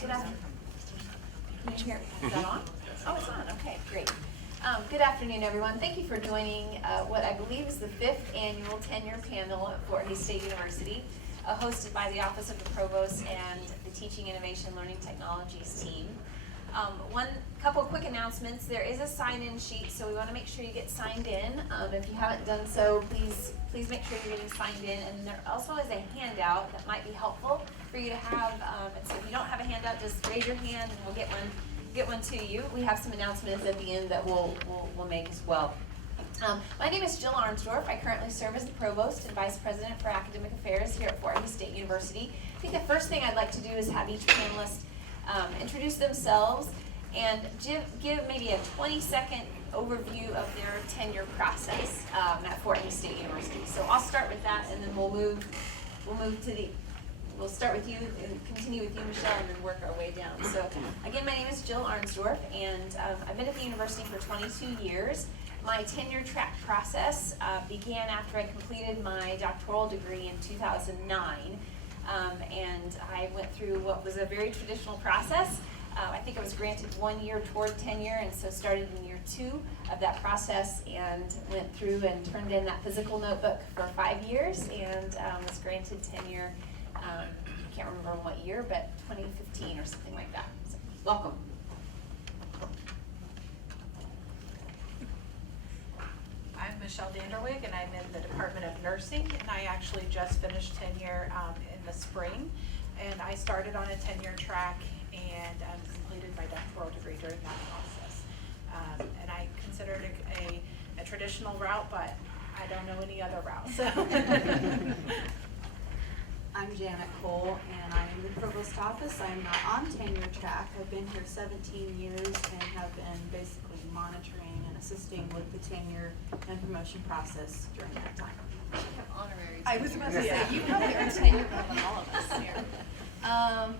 Good afternoon. Can you hear me? Is that on? Oh, it's on. Okay, great. Good afternoon, everyone. Thank you for joining what I believe is the 5th annual Tenure Panel at Fort Hays State University, hosted by the Office of the Provost and the Teaching Innovation Learning Technologies team. One couple quick announcements. There is a sign-in sheet, so we want to make sure you get signed in. If you haven't done so, please make sure you're getting signed in. And there also is a handout that might be helpful for you to have. And so if you don't have a handout, just raise your hand and we'll get one to you. We have some announcements at the end that we'll make as well. My name is Jill Armsdorf. I currently serve as the Provost and Vice President for Academic Affairs here at Fort Hays State University. I think the first thing I'd like to do is have each panelist introduce themselves and give maybe a 20-second overview of their tenure process at Fort Hays State University. So I'll start with that, and then we'll start with you and continue with you, Michelle, and then work our way down. So again, my name is Jill Armsdorf, and I've been at the university for 22 years. My tenure track process began after I completed my doctoral degree in 2009. And I went through what was a very traditional process. I think I was granted 1 year toward tenure, and so started in year 2 of that process and went through and turned in that physical notebook for 5 years and was granted tenure, I can't remember in what year, but 2015 or something like that. So, welcome. I'm Michelle Vanderwig, and I'm in the Department of Nursing, and I actually just finished tenure in the spring, and I started on a tenure track and completed my doctoral degree during that process. And I consider it a traditional route, but I don't know any other route. So. I'm Janet Cole, and I'm in the Provost office. I'm not on tenure track. I've been here 17 years and have been basically monitoring and assisting with the tenure and promotion process during that time. You have honorary tenure. I was about to say, you probably earned tenure more than all of us here.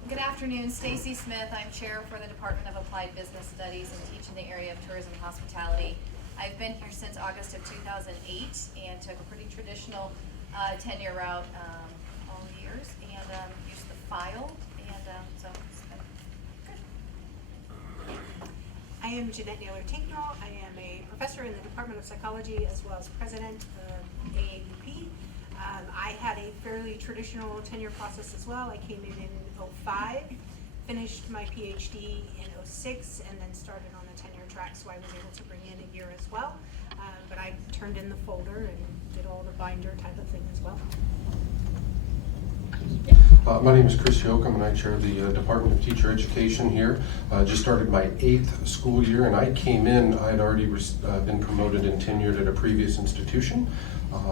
Good afternoon, Stacy Smith. I'm chair for the Department of Applied Business Studies and teach in the area of tourism and hospitality. I've been here since August of 2008 and took a pretty traditional tenure route all the years and used the file, and so it's been good. I am Jeanette Naylor-Tinknall. I am a professor in the Department of Psychology as well as president of AAUP. I had a fairly traditional tenure process as well. I came in 2005, finished my PhD in 2006, and then started on the tenure track, so I was able to bring in a year as well. But I turned in the folder and did all the binder type of thing as well. My name is Chris Yoakum, and I chair the Department of Teacher Education here. Just started my 8th school year, and I came in, I had already been promoted and tenured at a previous institution.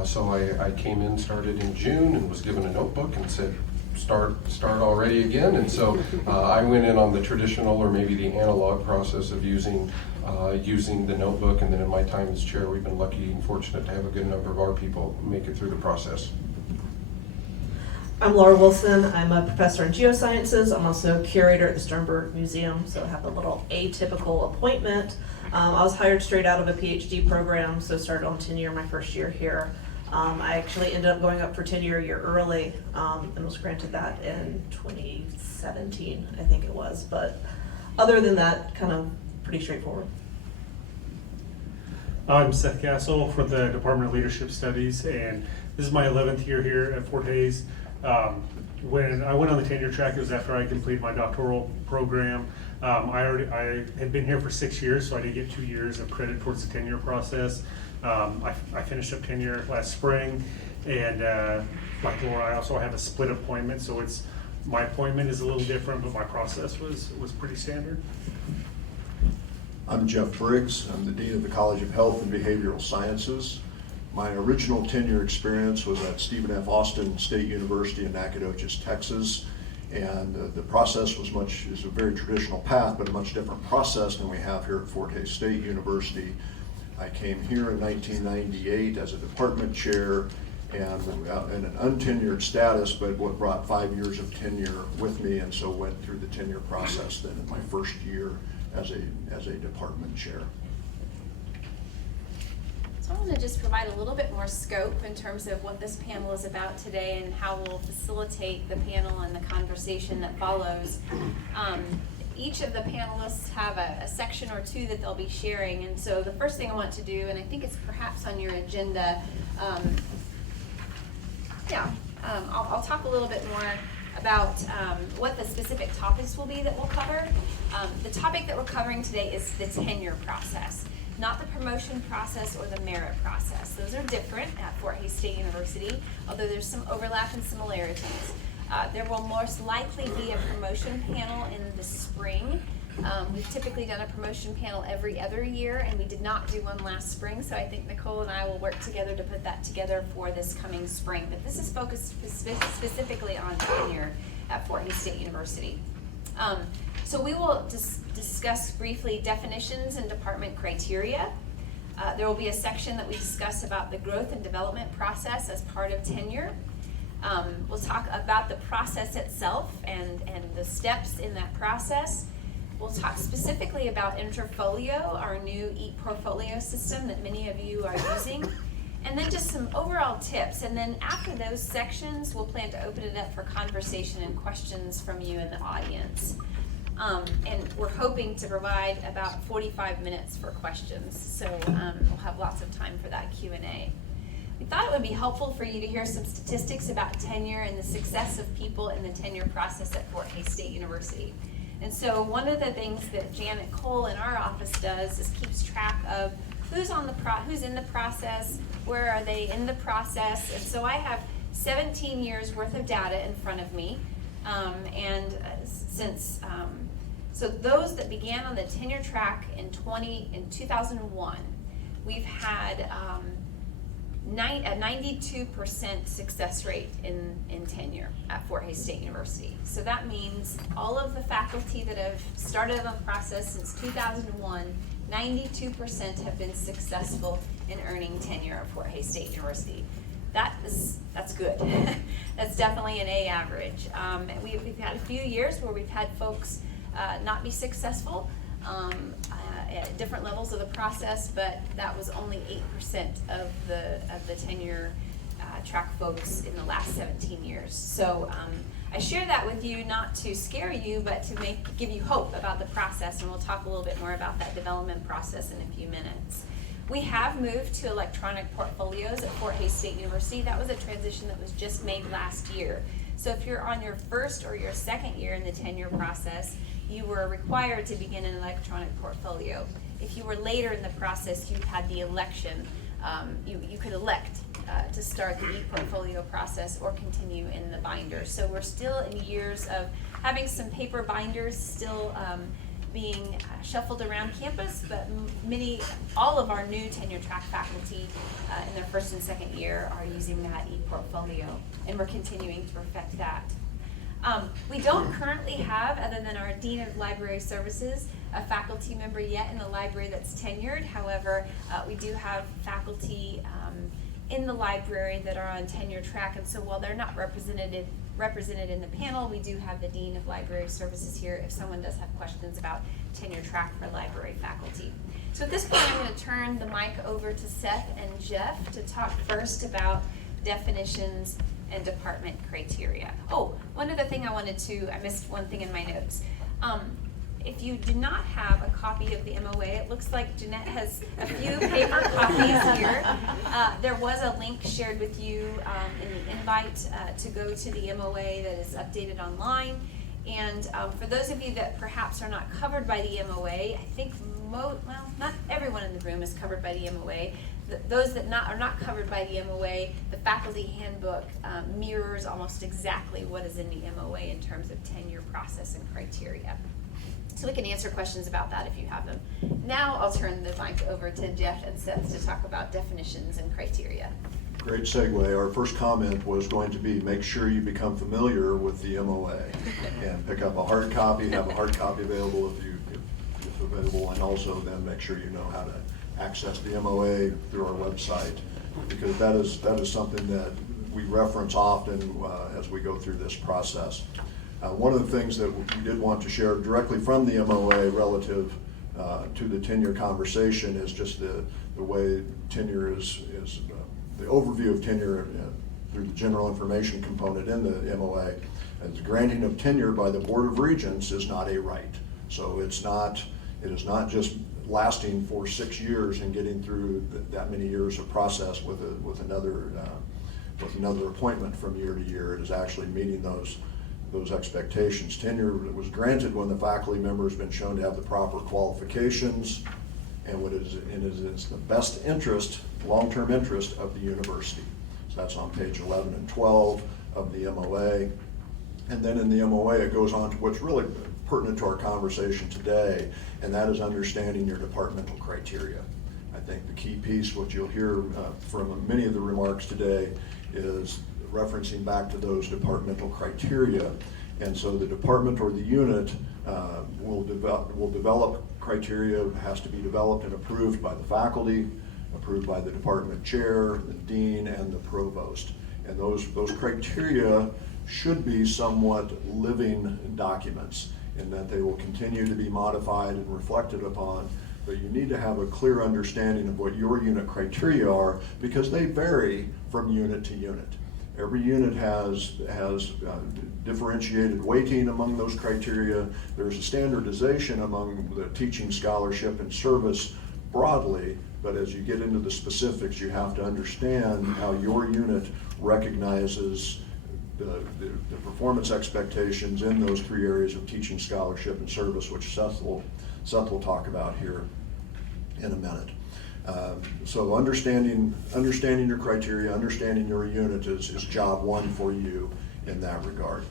So I came in, started in June, and was given a notebook and said, start already again. And so I went in on the traditional, or maybe the analog process of using the notebook, and then in my time as chair, we've been lucky and fortunate to have a good number of our people make it through the process. I'm Laura Wilson. I'm a professor in geosciences. I'm also a curator at the Sternberg Museum, so I have a little atypical appointment. I was hired straight out of a PhD program, so started on tenure my first year here. I actually ended up going up for tenure a year early and was granted that in 2017, I think it was. But other than that, kind of pretty straightforward. I'm Seth Castle for the Department of Leadership Studies, and this is my 11th year here at Fort Hays. When I went on the tenure track, it was after I completed my doctoral program. I had been here for 6 years, so I did get 2 years of credit towards the tenure process. I finished up tenure last spring, and like Laura, I also have a split appointment, so my appointment is a little different, but my process was pretty standard. I'm Jeff Briggs. I'm the Dean of the College of Health and Behavioral Sciences. My original tenure experience was at Stephen F. Austin State University in Nacogdoches, Texas. And the process is a very traditional path, but a much different process than we have here at Fort Hays State University. I came here in 1998 as a department chair and in an untenured status, but what brought 5 years of tenure with me, and so went through the tenure process then in my first year as a department chair. So I want to just provide a little bit more scope in terms of what this panel is about today and how we'll facilitate the panel and the conversation that follows. Each of the panelists have a section or two that they'll be sharing, and so the first thing I want to do, and I think it's perhaps on your agenda, I'll talk a little bit more about what the specific topics will be that we'll cover. The topic that we're covering today is the tenure process, not the promotion process or the merit process. Those are different at Fort Hays State University, although there's some overlap and similarities. There will most likely be a promotion panel in the spring. We've typically done a promotion panel every other year, and we did not do one last spring, so I think Nicole and I will work together to put that together for this coming spring. But this is focused specifically on tenure at Fort Hays State University. So we will discuss briefly definitions and department criteria. There will be a section that we discuss about the growth and development process as part of tenure. We'll talk about the process itself and the steps in that process. We'll talk specifically about Interfolio, our new ePortfolio system that many of you are using, and then just some overall tips. And then after those sections, we'll plan to open it up for conversation and questions from you in the audience. And we're hoping to provide about 45 minutes for questions, so we'll have lots of time for that Q&A. We thought it would be helpful for you to hear some statistics about tenure and the success of people in the tenure process at Fort Hays State University. And so one of the things that Janet Cole in our office does is keeps track of who's in the process, where are they in the process, and so I have 17 years worth of data in front of me, so those that began on the tenure track in 2001, we've had a 92% success rate in tenure at Fort Hays State University. So that means all of the faculty that have started on the process since 2001, 92% have been successful in earning tenure at Fort Hays State University. That's good. That's definitely an A average. We've had a few years where we've had folks not be successful at different levels of the process, but that was only 8% of the tenure track folks in the last 17 years. So I share that with you not to scare you, but to give you hope about the process, and we'll talk a little bit more about that development process in a few minutes. We have moved to electronic portfolios at Fort Hays State University. That was a transition that was just made last year. So if you're on your first or your second year in the tenure process, you were required to begin an electronic portfolio. If you were later in the process, you had the election. You could elect to start the ePortfolio process or continue in the binder. So we're still in years of having some paper binders still being shuffled around campus, but all of our new tenure track faculty in their first and second year are using that ePortfolio, and we're continuing to perfect that. We don't currently have, other than our Dean of Library Services, a faculty member yet in the library that's tenured. However, we do have faculty in the library that are on tenure track, and so while they're not represented in the panel, we do have the Dean of Library Services here if someone does have questions about tenure track for library faculty. So at this point, I'm going to turn the mic over to Seth and Jeff to talk first about definitions and department criteria. Oh, one other thing I missed one thing in my notes. If you do not have a copy of the MOA, it looks like Jeanette has a few paper copies here. There was a link shared with you in the invite to go to the MOA that is updated online. And for those of you that perhaps are not covered by the MOA, I think not everyone in the room is covered by the MOA. Those that are not covered by the MOA, the faculty handbook mirrors almost exactly what is in the MOA in terms of tenure process and criteria. So we can answer questions about that if you have them. Now I'll turn the mic over to Jeff and Seth to talk about definitions and criteria. Great segue. Our first comment was going to be make sure you become familiar with the MOA and pick up a hard copy, have a hard copy available if available, and also then make sure you know how to access the MOA through our website, because that is something that we reference often as we go through this process. One of the things that we did want to share directly from the MOA relative to the tenure conversation is just the the way tenure is the overview of tenure through the general information component in the MOA. And the granting of tenure by the Board of Regents is not a right. So it is not just lasting for 6 years and getting through that many years of process with another appointment from year to year. It is actually meeting those expectations. Tenure was granted when the faculty member has been shown to have the proper qualifications and what is in the best interest, long-term interest of the university. So that's on page 11 and 12 of the MOA. And then in the MOA, it goes on to what's really pertinent to our conversation today, and that is understanding your departmental criteria. I think the key piece, what you'll hear from many of the remarks today, is referencing back to those departmental criteria. And so the department or the unit will develop criteria, has to be developed and approved by the faculty, approved by the department chair, the dean, and the provost. And those criteria should be somewhat living documents in that they will continue to be modified and reflected upon, but you need to have a clear understanding of what your unit criteria are because they vary from unit to unit. Every unit has differentiated weighting among those criteria. There's a standardization among the teaching, scholarship, and service broadly, but as you get into the specifics, you have to understand how your unit recognizes the performance expectations in those 3 areas of teaching, scholarship, and service, which Seth will talk about here in a minute. So understanding your criteria, understanding your unit is job 1 for you in that regard.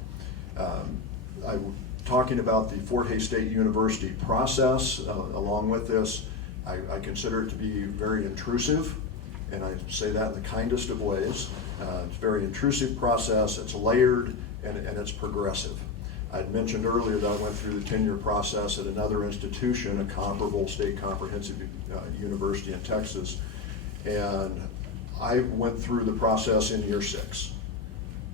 I'm talking about the Fort Hays State University process. Along with this, I consider it to be very intrusive, and I say that in the kindest of ways. It's a very intrusive process, it's layered, and it's progressive. I'd mentioned earlier that I went through the tenure process at another institution, a comparable state comprehensive university in Texas, and I went through the process in year 6.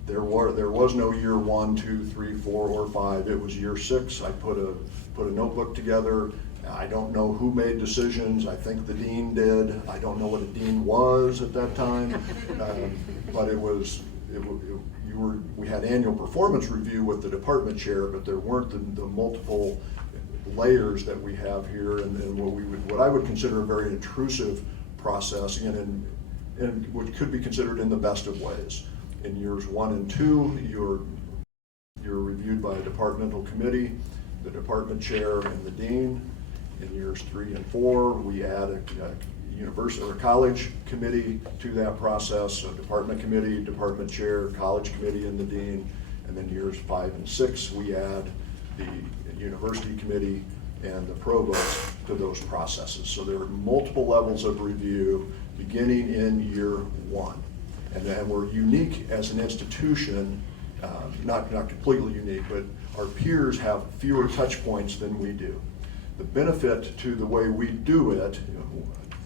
There was no year 1, 2, 3, 4, or 5. It was year 6. I put a notebook together. I don't know who made decisions. I think the dean did. I don't know what a dean was at that time, but we had annual performance review with the department chair, but there weren't the multiple layers that we have here, and what I would consider a very intrusive process, and what could be considered in the best of ways. In years 1 and 2, you're reviewed by a departmental committee, the department chair, and the dean. In years 3 and 4, we add a university or a college committee to that process, so department committee, department chair, college committee, and the dean. And then years 5 and 6, we add the university committee and the provost to those processes. So there are multiple levels of review beginning in year 1. And we're unique as an institution, not completely unique, but our peers have fewer touch points than we do. The benefit to the way we do it,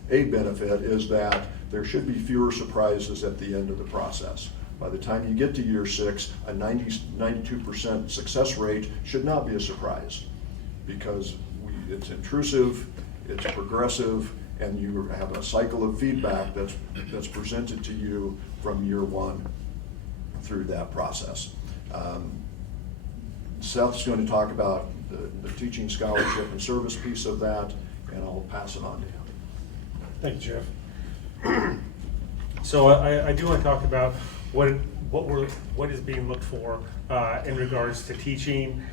a benefit is that there should be fewer surprises at the end of the process. By the time you get to year 6, a 92% success rate should not be a surprise because it's intrusive, it's progressive, and you have a cycle of feedback that's presented to you from year 1 through that process. Seth's going to talk about the teaching, scholarship, and service piece of that, and I'll pass it on to him. Thank you, Jeff. So I do want to talk about what is being looked for in regards to teaching,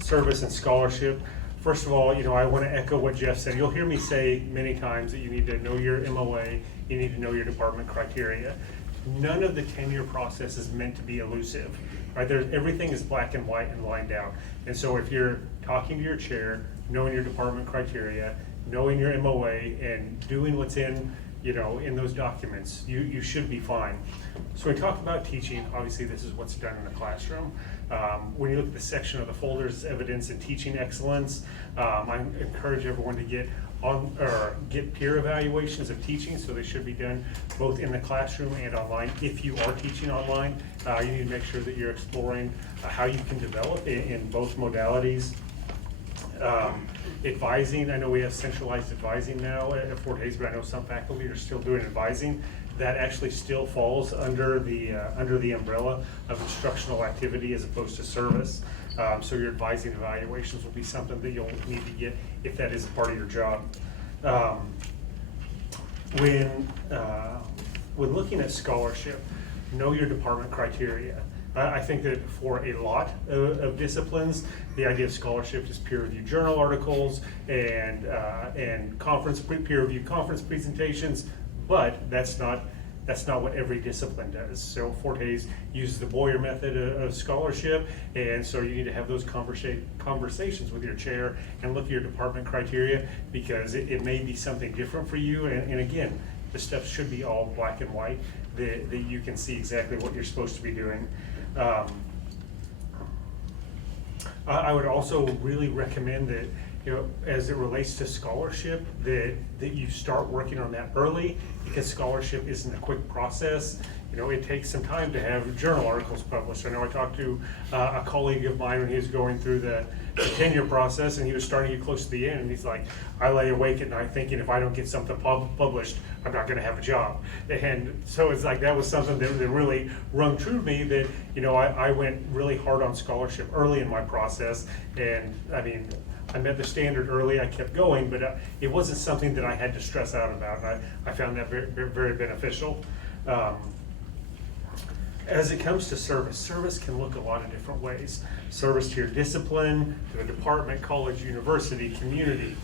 service, and scholarship. First of all, I want to echo what Jeff said. You'll hear me say many times that you need to know your MOA, you need to know your department criteria. None of the tenure process is meant to be elusive, right? Everything is black and white and lined out. And so if you're talking to your chair, knowing your department criteria, knowing your MOA, and doing what's in those documents, you should be fine. So we talked about teaching. Obviously, this is what's done in the classroom. When you look at the section of the folders, evidence and teaching excellence, I encourage everyone to get peer evaluations of teaching, so they should be done both in the classroom and online. If you are teaching online, you need to make sure that you're exploring how you can develop in both modalities. Advising, I know we have centralized advising now at Fort Hays, but I know some faculty are still doing advising. That actually still falls under the umbrella of instructional activity as opposed to service. So your advising evaluations will be something that you'll need to get if that is a part of your job. When looking at scholarship, know your department criteria. I think that for a lot of disciplines, the idea of scholarship is peer-reviewed journal articles and peer-reviewed conference presentations, but that's not what every discipline does. So Fort Hays uses the Boyer method of scholarship, and so you need to have those conversations with your chair and look at your department criteria, because it may be something different for you. And again, the steps should be all black and white, that you can see exactly what you're supposed to be doing. I would also really recommend that, as it relates to scholarship, that you start working on that early, because scholarship isn't a quick process. It takes some time to have journal articles published. I know I talked to a colleague of mine when he was going through the tenure process, and he was starting to get close to the end, and he's like, I lay awake at night thinking if I don't get something published, I'm not gonna have a job. And so it's like, that was something that really rung true to me, that, I went really hard on scholarship early in my process. And I mean, I met the standard early, I kept going, but it wasn't something that I had to stress out about. I found that very, very beneficial. As it comes to service can look a lot of different ways. Service to your discipline, to the department, college, university, community.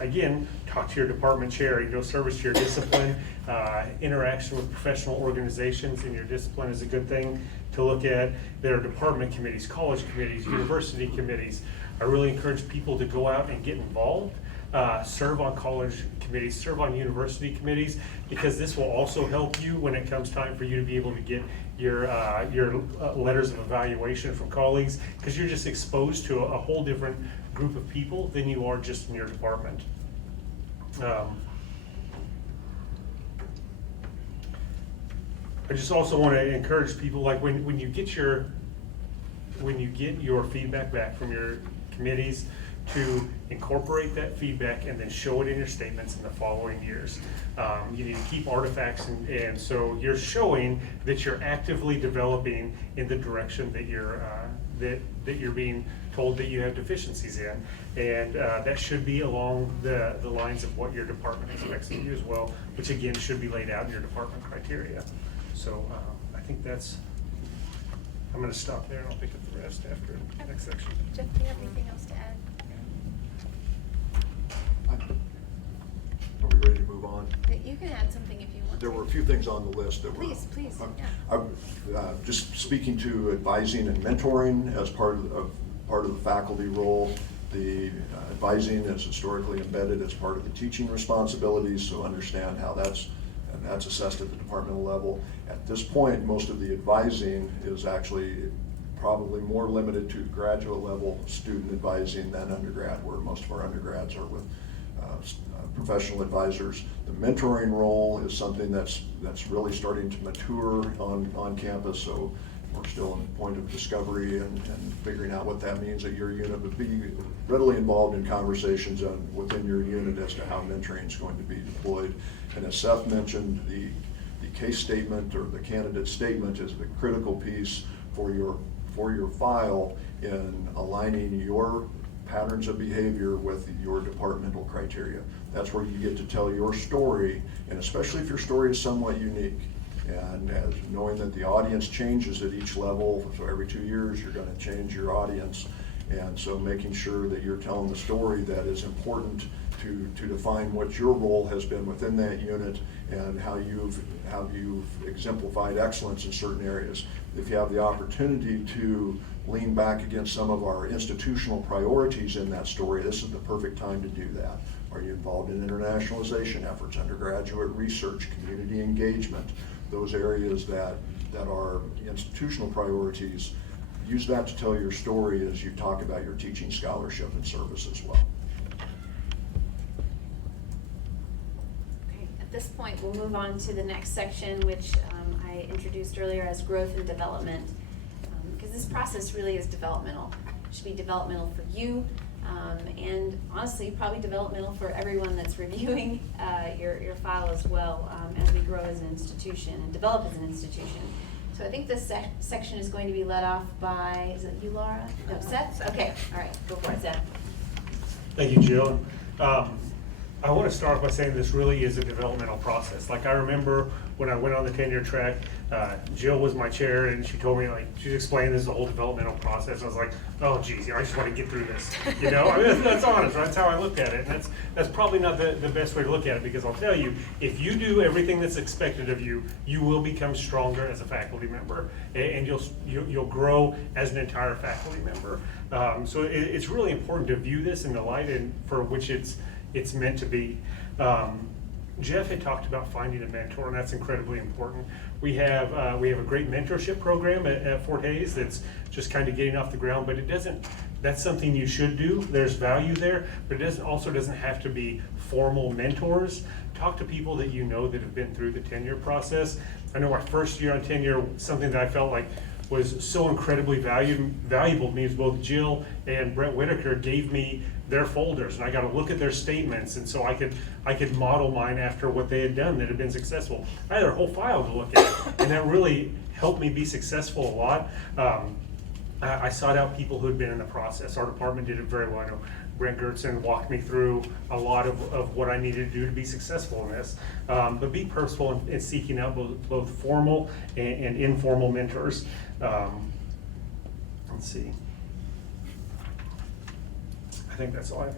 Again, talk to your department chair. Service to your discipline. Interaction with professional organizations in your discipline is a good thing to look at. There are department committees, college committees, university committees. I really encourage people to go out and get involved. Serve on college committees, serve on university committees, because this will also help you when it comes time for you to be able to get your letters of evaluation from colleagues, because you're just exposed to a whole different group of people than you are just in your department. I just also want to encourage people, like when you get your feedback back from your committees, to incorporate that feedback and then show it in your statements in the following years. You need to keep artifacts, and so you're showing that you're actively developing in the direction that you're being told that you have deficiencies in, and that should be along the lines of what your department expects of you as well, which again should be laid out in your department criteria. So I think I'm going to stop there and I'll pick up the rest after the next section. Jeff, do you have anything else to add? Are we ready to move on? You can add something if you want. There were a few things on the list that were. Please, yeah. I'm just speaking to advising and mentoring as part of the faculty role. The advising is historically embedded as part of the teaching responsibilities, so understand how that's assessed at the departmental level. At this point, most of the advising is actually probably more limited to graduate level student advising than undergrad, where most of our undergrads are with professional advisors. The mentoring role is something that's really starting to mature on campus, so we're still in the point of discovery and figuring out what that means at your unit, but be readily involved in conversations within your unit as to how mentoring is going to be deployed. And as Seth mentioned, the case statement or the candidate statement is the critical piece for your file in aligning your patterns of behavior with your departmental criteria. That's where you get to tell your story, and especially if your story is somewhat unique. And as knowing that the audience changes at each level, so every 2 years you're going to change your audience, and so making sure that you're telling the story that is important to define what your role has been within that unit and how you've exemplified excellence in certain areas. If you have the opportunity to lean back against some of our institutional priorities in that story, this is the perfect time to do that. Are you involved in internationalization efforts, undergraduate research, community engagement, those areas that are institutional priorities? Use that to tell your story as you talk about your teaching, scholarship, and service as well. Okay, at this point, we'll move on to the next section, which I introduced earlier as growth and development. Because this process really is developmental. It should be developmental for you, And honestly, probably developmental for everyone that's reviewing your file as well, as we grow as an institution and develop as an institution. So I think this section is going to be led off by, is it you, Laura? No, Seth? Okay, all right, go for it, Seth. Thank you, Jill. I want to start by saying this really is a developmental process. Like, I remember when I went on the tenure track, Jill was my chair, and she told me, like, she explained this whole developmental process. I was like, oh geez, I just want to get through this. You know, I mean, that's honest, right? That's how I looked at it. And that's probably not the best way to look at it, because I'll tell you, if you do everything that's expected of you, you will become stronger as a faculty member, and you'll grow as an entire faculty member. So it's really important to view this in the light and for which it's meant to be. Jeff had talked about finding a mentor, and that's incredibly important. We have a great mentorship program at Fort Hays that's just kind of getting off the ground, but that's something you should do. There's value there, but it also doesn't have to be formal mentors. Talk to people that you know that have been through the tenure process. I know our first year on tenure, something that I felt like was so incredibly valuable to me is both Jill and Brett Whitaker gave me their folders, and I got to look at their statements, and so I could model mine after what they had done that had been successful. I had their whole file to look at, and that really helped me be successful a lot. I sought out people who had been in the process. Our department did it very well. I know Brent Gertzen walked me through a lot of what I needed to do to be successful in this. But be purposeful in seeking out both formal and informal mentors. Let's see. I think that's all I have.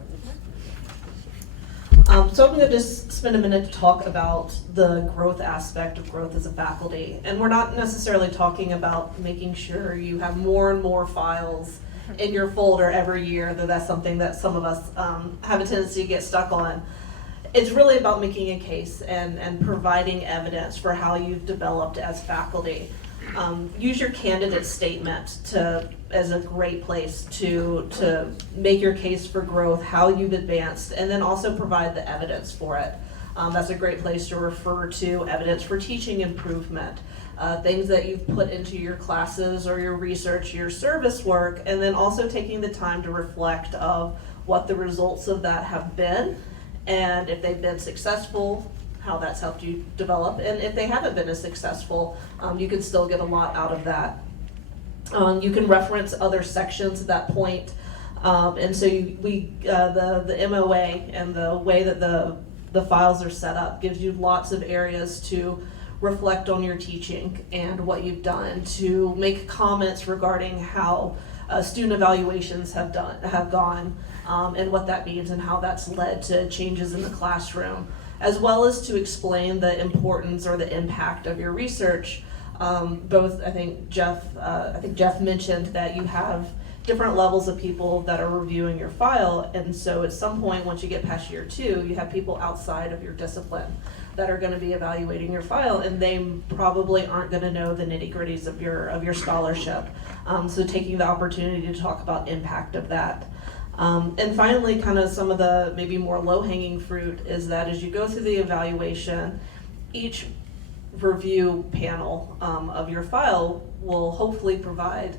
So I'm going to just spend a minute to talk about the growth aspect of growth as a faculty. And we're not necessarily talking about making sure you have more and more files in your folder every year, though that's something that some of us have a tendency to get stuck on. It's really about making a case and providing evidence for how you've developed as faculty. Use your candidate statement as a great place to make your case for growth, how you've advanced, and then also provide the evidence for it. That's a great place to refer to evidence for teaching improvement, things that you've put into your classes or your research, your service work, and then also taking the time to reflect of what the results of that have been, and if they've been successful, how that's helped you develop, and if they haven't been as successful, you can still get a lot out of that. You can reference other sections at that point, and so the MOA and the way that the files are set up gives you lots of areas to reflect on your teaching and what you've done, to make comments regarding how student evaluations have gone, and what that means and how that's led to changes in the classroom, as well as to explain the importance or the impact of your research. I think Jeff mentioned that you have different levels of people that are reviewing your file, and so at some point, once you get past year 2, you have people outside of your discipline that are going to be evaluating your file, and they probably aren't going to know the nitty-gritties of your scholarship. So taking the opportunity to talk about impact of that. And finally, kind of some of the maybe more low-hanging fruit is that as you go through the evaluation, each review panel of your file will hopefully provide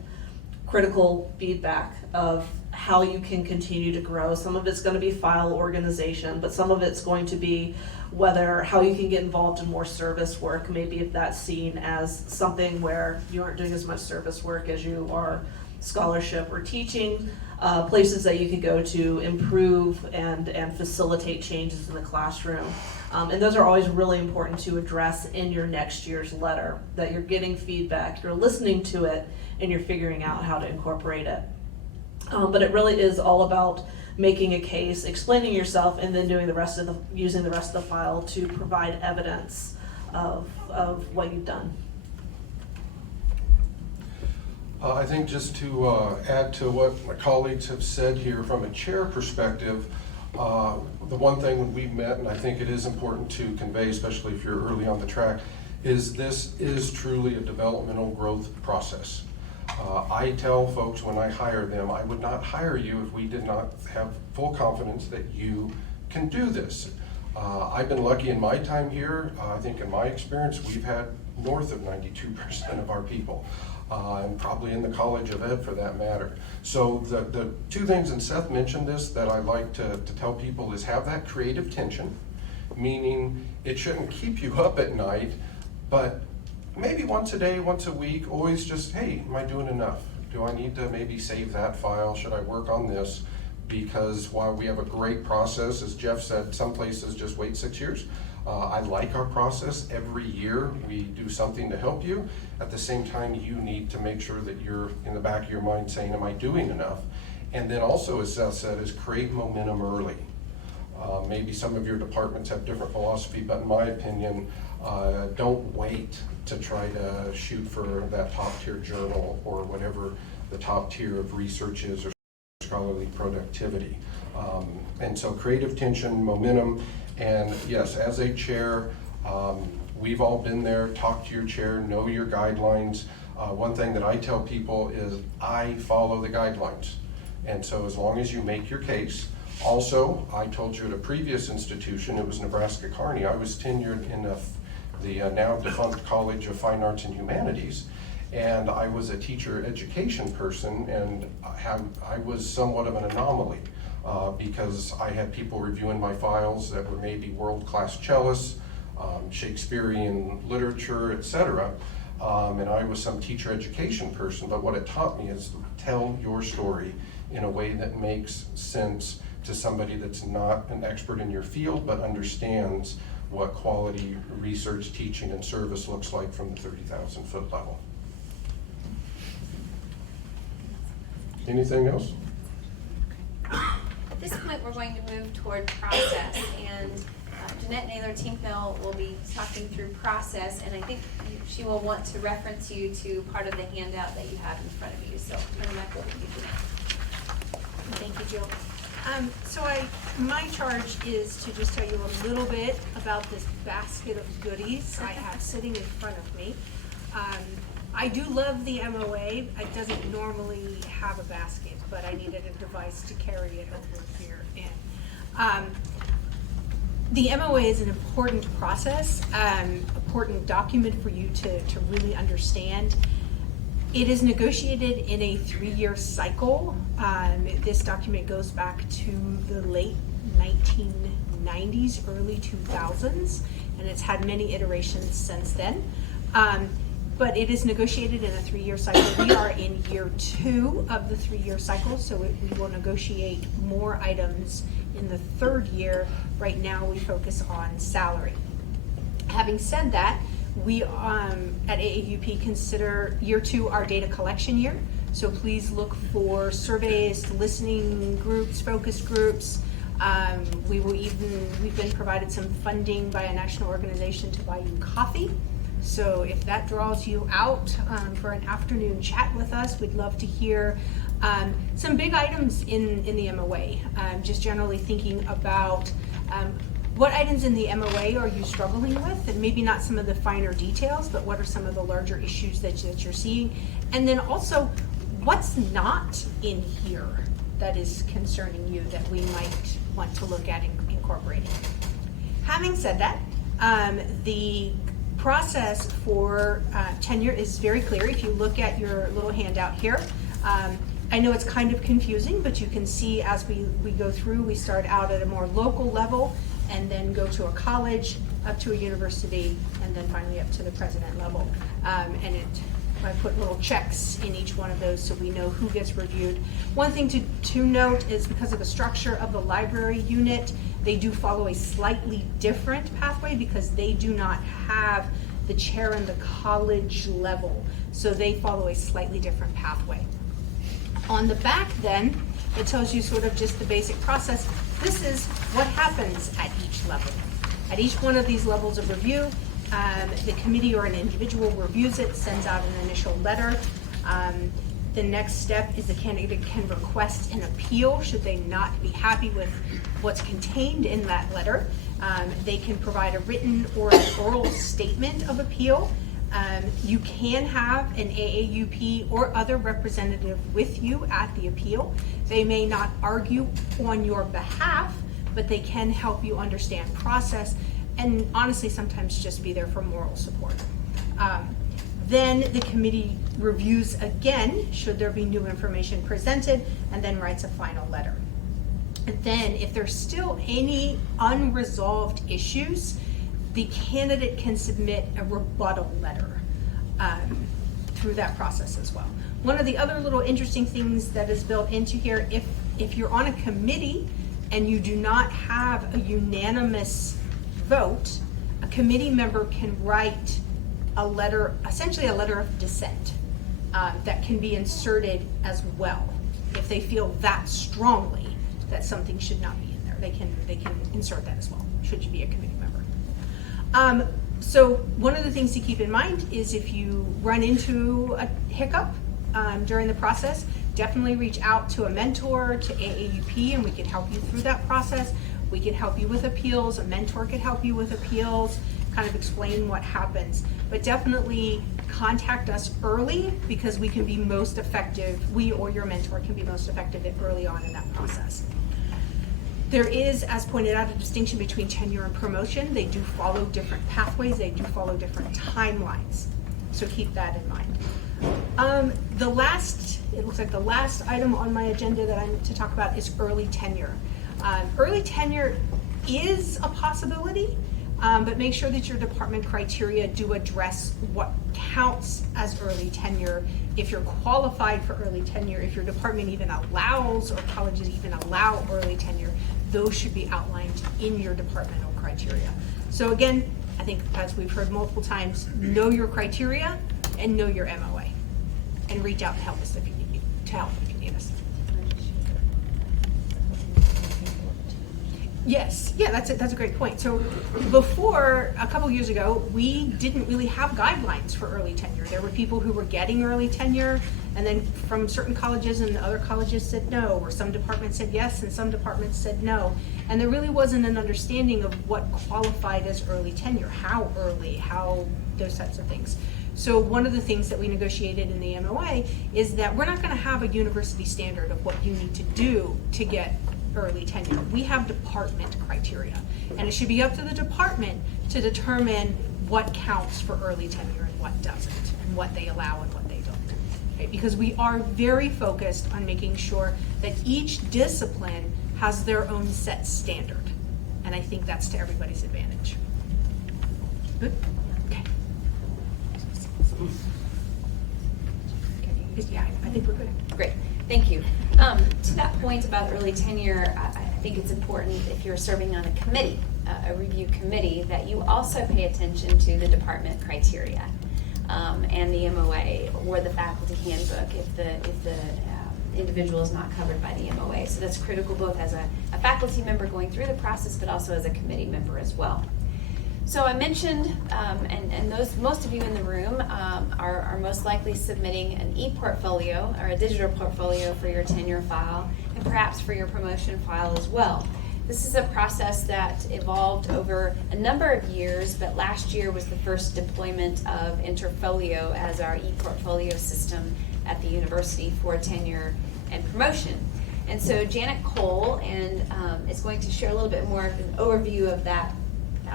critical feedback of how you can continue to grow. Some of it's going to be file organization, but some of it's going to be how you can get involved in more service work, maybe if that's seen as something where you aren't doing as much service work as you are scholarship or teaching, places that you could go to improve and facilitate changes in the classroom. And those are always really important to address in your next year's letter, that you're getting feedback, you're listening to it, and you're figuring out how to incorporate it. But it really is all about making a case, explaining yourself, and then using the rest of the file to provide evidence of what you've done. I think just to add to what my colleagues have said here from a chair perspective, the one thing we've met, and I think it is important to convey, especially if you're early on the track, is this is truly a developmental growth process. I tell folks when I hire them, I would not hire you if we did not have full confidence that you can do this. I've been lucky in my time here. I think in my experience, we've had north of 92% of our people. and probably in the College of Ed for that matter. So the two things, and Seth mentioned this, that I like to tell people is have that creative tension, meaning it shouldn't keep you up at night, but maybe once a day, once a week, always just, hey, am I doing enough? Do I need to maybe save that file? Should I work on this? Because while we have a great process, as Jeff said, some places just wait 6 years. I like our process. Every year we do something to help you. At the same time, you need to make sure that you're in the back of your mind saying, am I doing enough? And then also, as Seth said, is create momentum early. Maybe some of your departments have different philosophy, but in my opinion, don't wait to try to shoot for that top tier journal or whatever the top tier of research is or scholarly productivity. And so creative tension, momentum, and yes, as a chair, we've all been there, talk to your chair, know your guidelines. One thing that I tell people is I follow the guidelines. And so as long as you make your case. Also, I told you at a previous institution, it was Nebraska Kearney, I was tenured in the now defunct College of Fine Arts and Humanities. And I was a teacher education person, and I was somewhat of an anomaly because I had people reviewing my files that were maybe world-class cellists, Shakespearean literature, etc. And I was some teacher education person, but what it taught me is tell your story in a way that makes sense to somebody that's not an expert in your field, but understands what quality research, teaching, and service looks like from the 30,000 foot level. Anything else? At this point, we're going to move toward process, and Jeanette Naylor Tinknell will be talking through process, and I think she will want to reference you to part of the handout that you have in front of you. So turn the mic over to you, Jeanette. Thank you, Jill. My charge is to just tell you a little bit about this basket of goodies I have sitting in front of me. I do love the MOA. It doesn't normally have a basket, but I needed a device to carry it over here in. The MOA is an important process, important document for you to really understand. It is negotiated in a 3-year cycle. This document goes back to the late 1990s, early 2000s, and it's had many iterations since then. But it is negotiated in a 3-year cycle. We are in year 2 of the 3-year cycle, so we will negotiate more items in the 3rd year. Right now we focus on salary. Having said that, we at AAUP consider year 2 our data collection year. So please look for surveys, listening groups, focus groups. We've been provided some funding by a national organization to buy you coffee. So if that draws you out for an afternoon chat with us, we'd love to hear some big items in the MOA. Just generally thinking about what items in the MOA are you struggling with, and maybe not some of the finer details, but what are some of the larger issues that you're seeing? And then also, what's not in here that is concerning you that we might want to look at incorporating? Having said that, the process for tenure is very clear. If you look at your little handout here, I know it's kind of confusing, but you can see as we go through, we start out at a more local level and then go to a college, up to a university, and then finally up to the president level. I put little checks in each one of those so we know who gets reviewed. One thing to note is because of the structure of the library unit, they do follow a slightly different pathway because they do not have the chair in the college level. So they follow a slightly different pathway. On the back then, it tells you sort of just the basic process. This is what happens at each level. At each one of these levels of review, the committee or an individual reviews it, sends out an initial letter. The next step is the candidate can request an appeal should they not be happy with what's contained in that letter. They can provide a written or an oral statement of appeal. You can have an AAUP or other representative with you at the appeal. They may not argue on your behalf, but they can help you understand process and honestly sometimes just be there for moral support. Then the committee reviews again, should there be new information presented, and then writes a final letter. And then if there's still any unresolved issues, the candidate can submit a rebuttal letter through that process as well. One of the other little interesting things that is built into here, if you're on a committee and you do not have a unanimous vote, a committee member can write a letter, essentially a letter of dissent, that can be inserted as well. If they feel that strongly that something should not be in there, they can insert that as well, should you be a committee member. So one of the things to keep in mind is if you run into a hiccup during the process, definitely reach out to a mentor, to AAUP, and we can help you through that process. We can help you with appeals, a mentor could help you with appeals, kind of explain what happens. But definitely contact us early because we can be most effective, we or your mentor can be most effective early on in that process. There is, as pointed out, a distinction between tenure and promotion. They do follow different pathways, they do follow different timelines. So keep that in mind. It looks like the last item on my agenda that I'm to talk about is early tenure. Early tenure is a possibility, but make sure that your department criteria do address what counts as early tenure. If you're qualified for early tenure, if your department even allows, or colleges even allow early tenure, those should be outlined in your departmental criteria. So again, I think as we've heard multiple times, know your criteria and know your MOA, and reach out to help us if you need us. Yes, yeah, that's a great point. So before, a couple years ago, we didn't really have guidelines for early tenure. There were people who were getting early tenure, and then from certain colleges and other colleges said no, or some departments said yes and some departments said no. And there really wasn't an understanding of what qualified as early tenure, how early, how those types of things. So one of the things that we negotiated in the MOA is that we're not going to have a university standard of what you need to do to get early tenure. We have department criteria, and it should be up to the department to determine what counts for early tenure and what doesn't, and what they allow and what they don't. Okay? Because we are very focused on making sure that each discipline has their own set standard, and I think that's to everybody's advantage. Good? Okay. Yeah, I think we're good. Great, thank you. To that point about early tenure, I think it's important if you're serving on a committee, a review committee, that you also pay attention to the department criteria and the MOA or the faculty handbook if the individual is not covered by the MOA. So that's critical both as a faculty member going through the process, but also as a committee member as well. So I mentioned, and most of you in the room are most likely submitting an e-portfolio or a digital portfolio for your tenure file and perhaps for your promotion file as well. This is a process that evolved over a number of years, but last year was the first deployment of Interfolio as our e-portfolio system at the university for tenure and promotion. And so Janet Cole is going to share a little bit more of an overview of that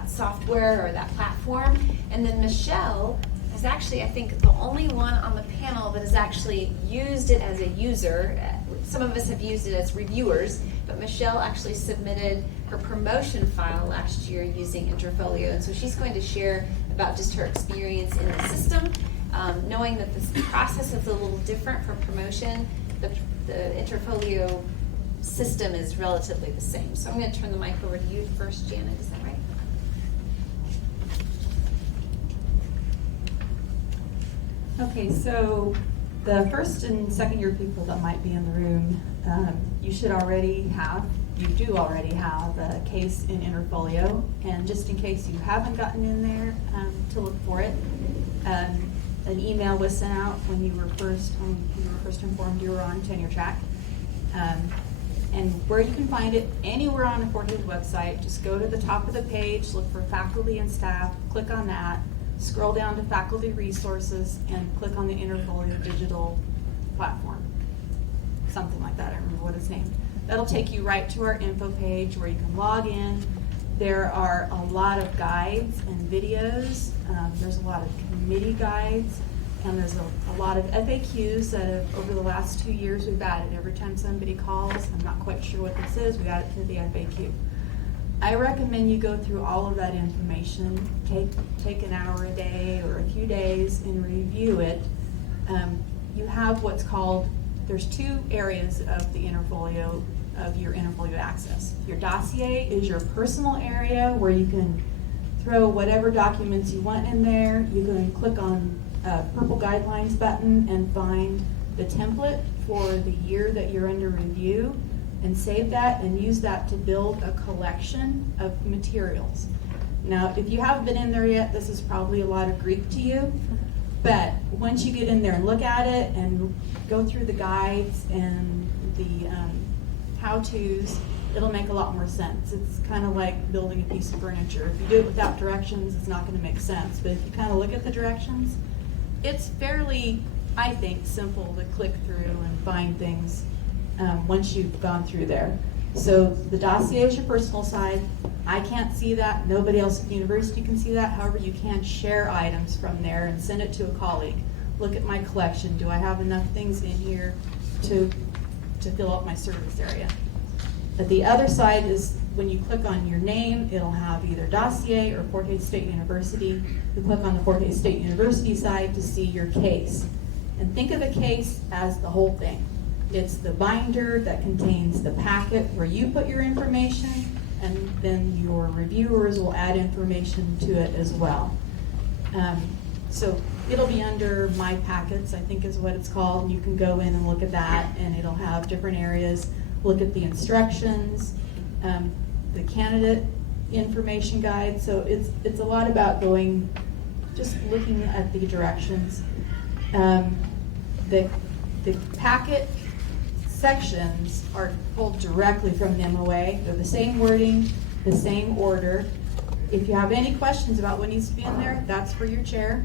software or that platform. And then Michelle is actually, I think, the only one on the panel that has actually used it as a user. Some of us have used it as reviewers, but Michelle actually submitted her promotion file last year using Interfolio. And so she's going to share about just her experience in the system, knowing that this process is a little different for promotion. The Interfolio system is relatively the same. So I'm going to turn the mic over to you first, Janet. Is that right? Okay, so the first and second year people that might be in the room, you do already have a case in Interfolio, and just in case you haven't gotten in there to look for it, an email was sent out when you were first informed you were on tenure track. And where you can find it, anywhere on the Fort Hays website, just go to the top of the page, look for faculty and staff, click on that, scroll down to faculty resources, and click on the Interfolio digital platform. Something like that, I don't remember what it's named. That'll take you right to our info page where you can log in. There are a lot of guides and videos. There's a lot of committee guides. and there's a lot of FAQs that have, over the last 2 years, we've added. Every time somebody calls, I'm not quite sure what this is, we add it to the FAQ. I recommend you go through all of that information, take an hour a day or a few days and review it. You have what's called, there's 2 areas of the interfolio, of your interfolio access. Your dossier is your personal area where you can throw whatever documents you want in there. You can click on a purple guidelines button and find the template for the year that you're under review and save that and use that to build a collection of materials. Now, if you haven't been in there yet, this is probably a lot of Greek to you, but once you get in there and look at it and go through the guides and the how-tos, it'll make a lot more sense. It's kind of like building a piece of furniture. If you do it without directions, it's not going to make sense. But if you kind of look at the directions, it's fairly, I think, simple to click through and find things once you've gone through there. So the dossier is your personal side. I can't see that. Nobody else at the university can see that. However, you can share items from there and send it to a colleague. Look at my collection. Do I have enough things in here to fill up my service area? But the other side is when you click on your name, it'll have either dossier or Fort Hays State University. You click on the Fort Hays State University side to see your case. And think of a case as the whole thing. It's the binder that contains the packet where you put your information, and then your reviewers will add information to it as well. So it'll be under My Packets, I think is what it's called. You can go in and look at that, and it'll have different areas. Look at the instructions, the candidate information guide. So it's a lot about going, just looking at the directions. The packet sections are pulled directly from the MOA. They're the same wording, the same order. If you have any questions about what needs to be in there, that's for your chair.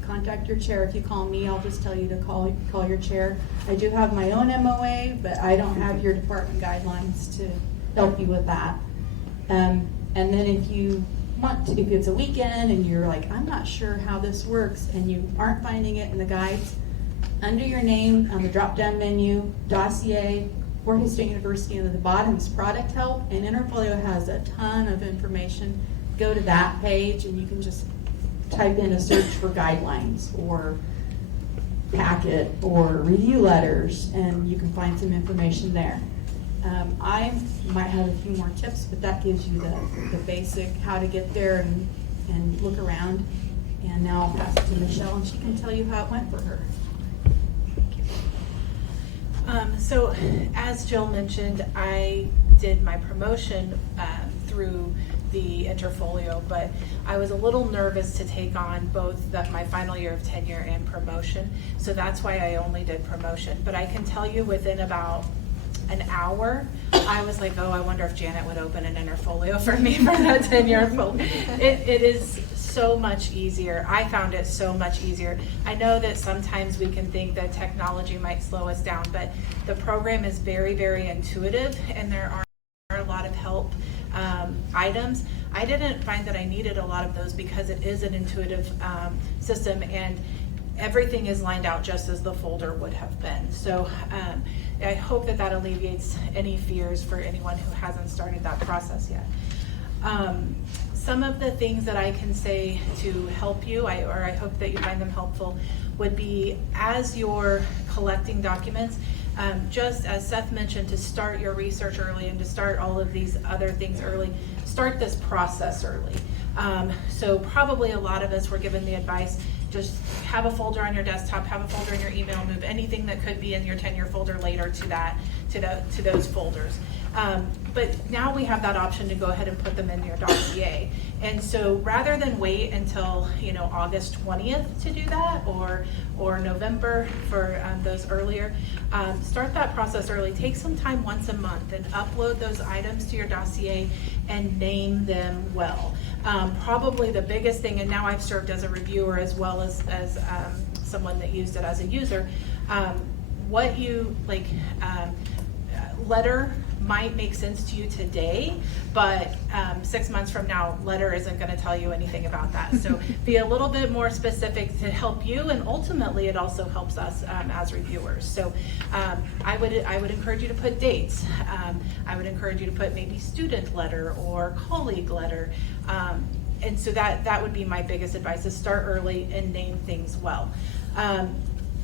Contact your chair. If you call me, I'll just tell you to call your chair. I do have my own MOA, but I don't have your department guidelines to help you with that. And then if you want to, if it's a weekend and you're like, I'm not sure how this works, and you aren't finding it in the guides, under your name on the drop-down menu, dossier, Fort Hays State University, and at the bottom is product help, and Interfolio has a ton of information. Go to that page and you can just type in a search for guidelines or packet or review letters, and you can find some information there. I might have a few more tips, but that gives you the basic how to get there and look around. And now I'll pass it to Michelle, and she can tell you how it went for her. So as Jill mentioned, I did my promotion through the Interfolio, but I was a little nervous to take on both my final year of tenure and promotion. So that's why I only did promotion. But I can tell you within about an hour, I was like, oh, I wonder if Janet would open an Interfolio for me for that tenure. It is so much easier. I found it so much easier. I know that sometimes we can think that technology might slow us down, but the program is very, very intuitive, and there are a lot of help items. I didn't find that I needed a lot of those because it is an intuitive system, and everything is lined out just as the folder would have been. So I hope that alleviates any fears for anyone who hasn't started that process yet. Some of the things that I can say to help you, or I hope that you find them helpful, would be as you're collecting documents, just as Seth mentioned, to start your research early and to start all of these other things early, start this process early. So probably a lot of us were given the advice, just have a folder on your desktop, have a folder in your email, move anything that could be in your tenure folder later to those folders. But now we have that option to go ahead and put them in your dossier. And so rather than wait until August 20th to do that, or November for those earlier, start that process early. Take some time once a month and upload those items to your dossier and name them well. Probably the biggest thing, and now I've served as a reviewer as well as someone that used it as a user, what you letter might make sense to you today, but 6 months from now, letter isn't going to tell you anything about that. So be a little bit more specific to help you, and ultimately it also helps us as reviewers. So I would encourage you to put dates. I would encourage you to put maybe student letter or colleague letter. And so that would be my biggest advice, is start early and name things well.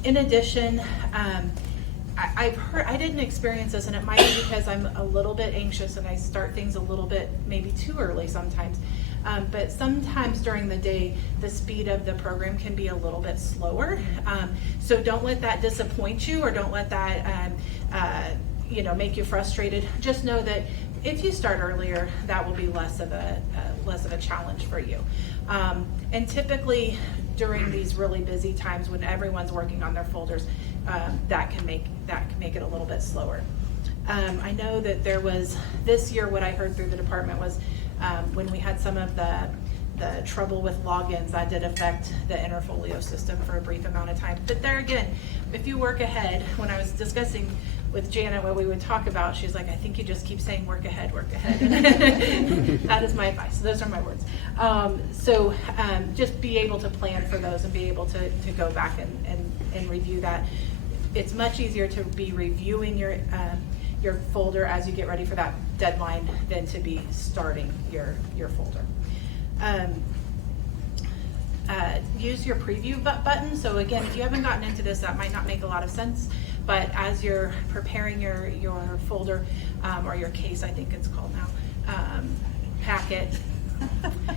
In addition, I've heard, I didn't experience this, and it might be because I'm a little bit anxious and I start things a little bit maybe too early sometimes. But sometimes during the day, the speed of the program can be a little bit slower. So don't let that disappoint you, or don't let that make you frustrated. Just know that if you start earlier, that will be less of a challenge for you. And typically during these really busy times when everyone's working on their folders, that can make it a little bit slower. I know that there was, this year what I heard through the department was when we had some of the trouble with logins, that did affect the Interfolio system for a brief amount of time. But there again, if you work ahead, when I was discussing with Janet what we would talk about, she's like, I think you just keep saying work ahead, work ahead. That is my advice. Those are my words. So just be able to plan for those and be able to go back and review that. It's much easier to be reviewing your folder as you get ready for that deadline than to be starting your folder. Use your preview button. So again, if you haven't gotten into this, that might not make a lot of sense, but as you're preparing your folder, or your case, I think it's called now, packet,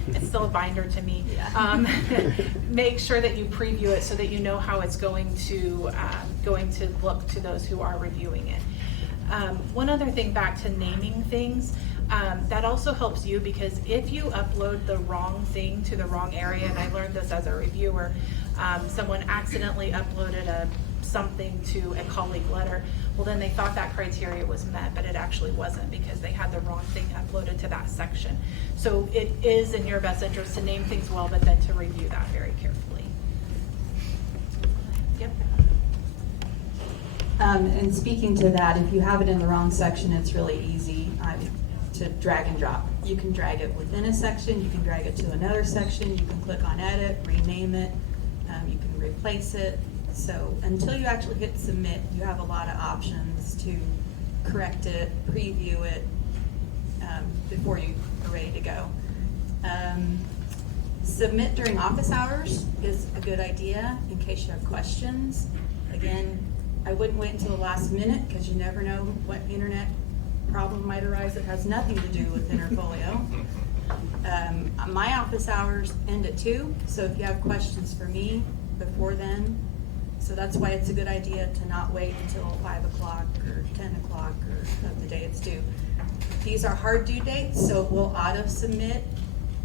it's still a binder to me. Make sure that you preview it so that you know how it's going to look to those who are reviewing it. One other thing, back to naming things, that also helps you, because if you upload the wrong thing to the wrong area, and I learned this as a reviewer, someone accidentally uploaded something to a colleague letter, well then they thought that criteria was met, but it actually wasn't, because they had the wrong thing uploaded to that section. So it is in your best interest to name things well, but then to review that very carefully. Yep. And speaking to that, if you have it in the wrong section, it's really easy to drag and drop. You can drag it within a section, you can drag it to another section, you can click on edit, rename it, you can replace it. So until you actually hit submit, you have a lot of options to correct it, preview it, before you are ready to go. Submit during office hours is a good idea in case you have questions. Again, I wouldn't wait until the last minute, because you never know what internet problem might arise that has nothing to do with Interfolio. My office hours end at 2, so if you have questions for me before then, so that's why it's a good idea to not wait until 5 o'clock or 10 o'clock or of the day it's due. These are hard due dates, so we'll auto submit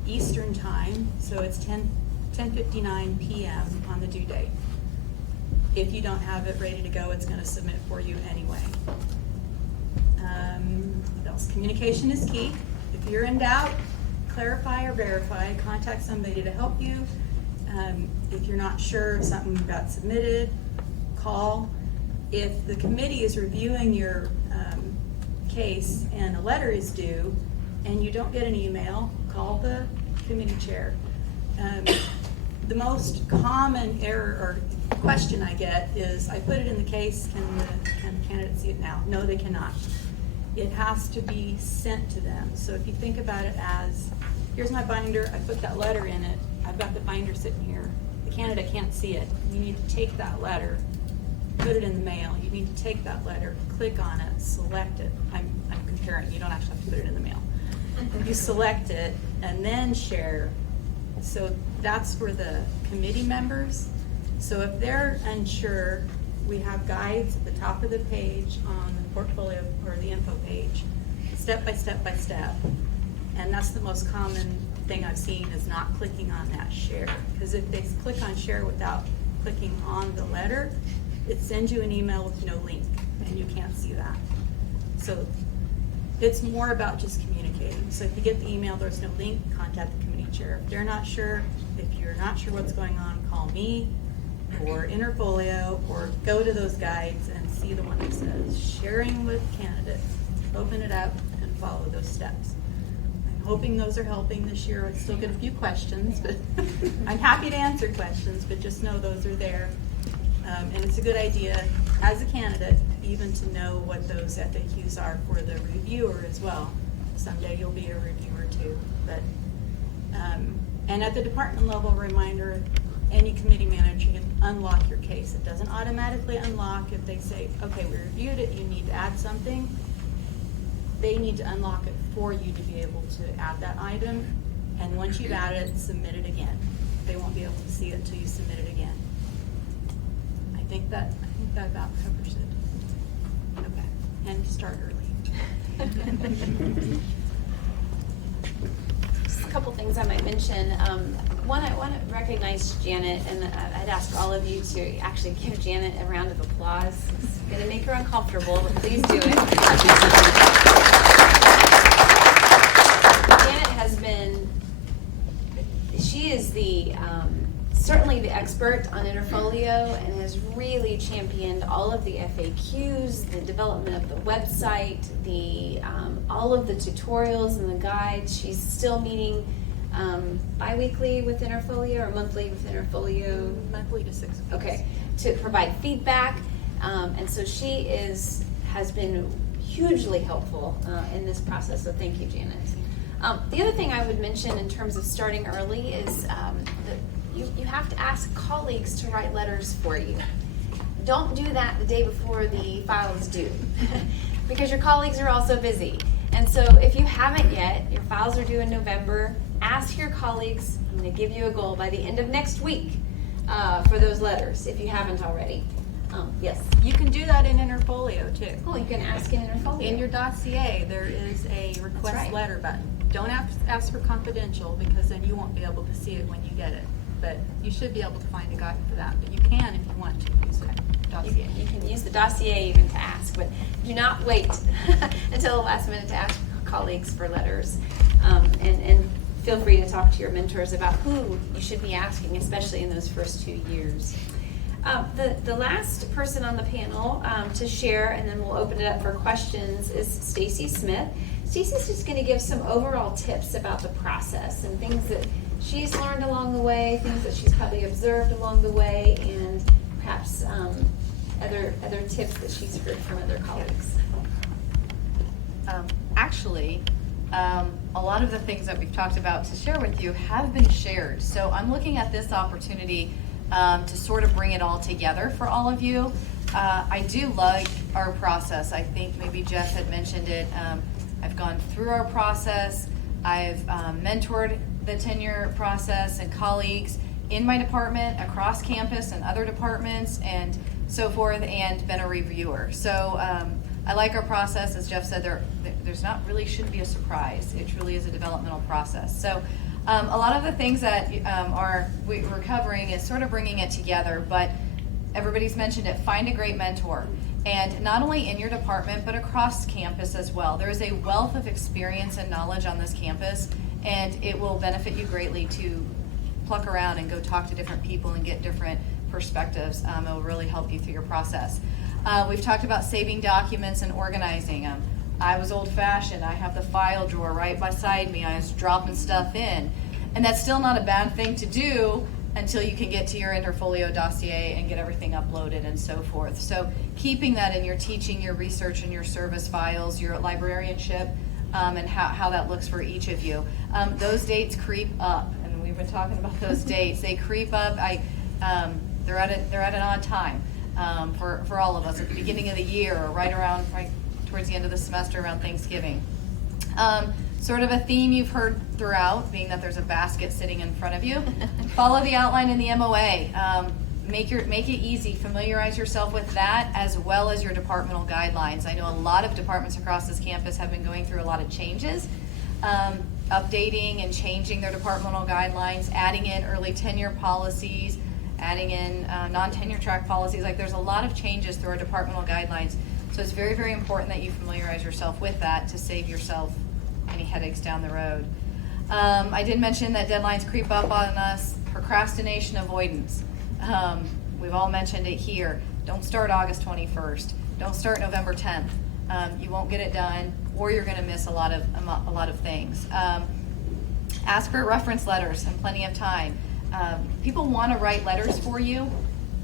Eastern time, so it's 10:59 p.m. on the due date. If you don't have it ready to go, it's going to submit for you anyway. What else? Communication is key. If you're in doubt, clarify or verify, contact somebody to help you. If you're not sure if something got submitted, call. If the committee is reviewing your case and a letter is due and you don't get an email, call the committee chair. The most common error or question I get is, I put it in the case, can the candidate see it now? No, they cannot. It has to be sent to them. So if you think about it as, here's my binder, I put that letter in it, I've got the binder sitting here, the candidate can't see it. You need to take that letter, put it in the mail, you need to take that letter, click on it, select it. I'm comparing, you don't actually have to put it in the mail. You select it and then share. So that's for the committee members. So if they're unsure, we have guides at the top of the page on the portfolio or the info page, step by step by step. And that's the most common thing I've seen, is not clicking on that share. Because if they click on share without clicking on the letter, it sends you an email with no link, and you can't see that. So it's more about just communicating. So if you get the email, there's no link, contact the committee chair. If they're not sure, if you're not sure what's going on, call me or Interfolio, or go to those guides and see see the one that says sharing with candidates. Open it up and follow those steps. I'm hoping those are helping this year. I still get a few questions, but I'm happy to answer questions, but just know those are there. And it's a good idea as a candidate even to know what those FAQs are for the reviewer as well. Someday you'll be a reviewer too. But and at the department level, reminder, any committee manager can unlock your case. It doesn't automatically unlock if they say, okay, we reviewed it, you need to add something. They need to unlock it for you to be able to add that item. And once you've added it, submit it again. They won't be able to see it until you submit it again. I think that about covers it. Okay, and start early. Just a couple things I might mention. One, I want to recognize Janet, and I'd ask all of you to actually give Janet a round of applause. It's going to make her uncomfortable, but please do it. Janet has been, she is the, certainly the expert on Interfolio and has really championed all of the FAQs, the development of the website, the all of the tutorials and the guides. She's still meeting bi-weekly with Interfolio or monthly with Interfolio? Monthly to 6 weeks. Okay, to provide feedback. And so she has been hugely helpful in this process, so thank you, Janet. The other thing I would mention in terms of starting early is that you have to ask colleagues to write letters for you. Don't do that the day before the file is due because your colleagues are also busy. And so if you haven't yet, your files are due in November, ask your colleagues, I'm going to give you a goal by the end of next week for those letters if you haven't already. Yes? You can do that in Interfolio too. Oh, you can ask in Interfolio. In your dossier, there is a request right. letter button. Don't ask for confidential because then you won't be able to see it when you get it. But you should be able to find a guide for that. But you can if you want to use it. Dossier. You can use the dossier even to ask, but do not wait until the last minute to ask colleagues for letters. And feel free to talk to your mentors about who you should be asking, especially in those first 2 years. The last person on the panel to share, and then we'll open it up for questions, is Stacy Smith. Stacy's just going to give some overall tips about the process and things that she's learned along the way, things that she's probably observed along the way, and perhaps other tips that she's heard from other colleagues. Actually, a lot of the things that we've talked about to share with you have been shared. So I'm looking at this opportunity to sort of bring it all together for all of you. I do like our process. I think maybe Jeff had mentioned it. I've gone through our process. I've mentored the tenure process and colleagues in my department, across campus and other departments and so forth, and been a reviewer. So I like our process. As Jeff said, there's not really shouldn't be a surprise. It truly is a developmental process. So a lot of the things that we're covering is sort of bringing it together, but everybody's mentioned it. Find a great mentor. And not only in your department, but across campus as well. There is a wealth of experience and knowledge on this campus, and it will benefit you greatly to pluck around and go talk to different people and get different perspectives. It will really help you through your process. We've talked about saving documents and organizing them. I was old-fashioned. I have the file drawer right beside me. I was dropping stuff in. And that's still not a bad thing to do until you can get to your Interfolio dossier and get everything uploaded and so forth. So keeping that in your teaching, your research, and your service files, your librarianship, and how that looks for each of you. Those dates creep up, and we've been talking about those dates. They creep up. They're at an odd time for all of us at the beginning of the year or right towards the end of the semester around Thanksgiving. Sort of a theme you've heard throughout, being that there's a basket sitting in front of you. Follow the outline in the MOA. Make it easy. Familiarize yourself with that as well as your departmental guidelines. I know a lot of departments across this campus have been going through a lot of changes, updating and changing their departmental guidelines, adding in early tenure policies, adding in non-tenure track policies. Like there's a lot of changes through our departmental guidelines. So it's very, very important that you familiarize yourself with that to save yourself any headaches down the road. I did mention that deadlines creep up on us. Procrastination avoidance. We've all mentioned it here. Don't start August 21st. Don't start November 10th. You won't get it done, or you're gonna miss a lot of things. Ask for reference letters and plenty of time. People wanna write letters for you.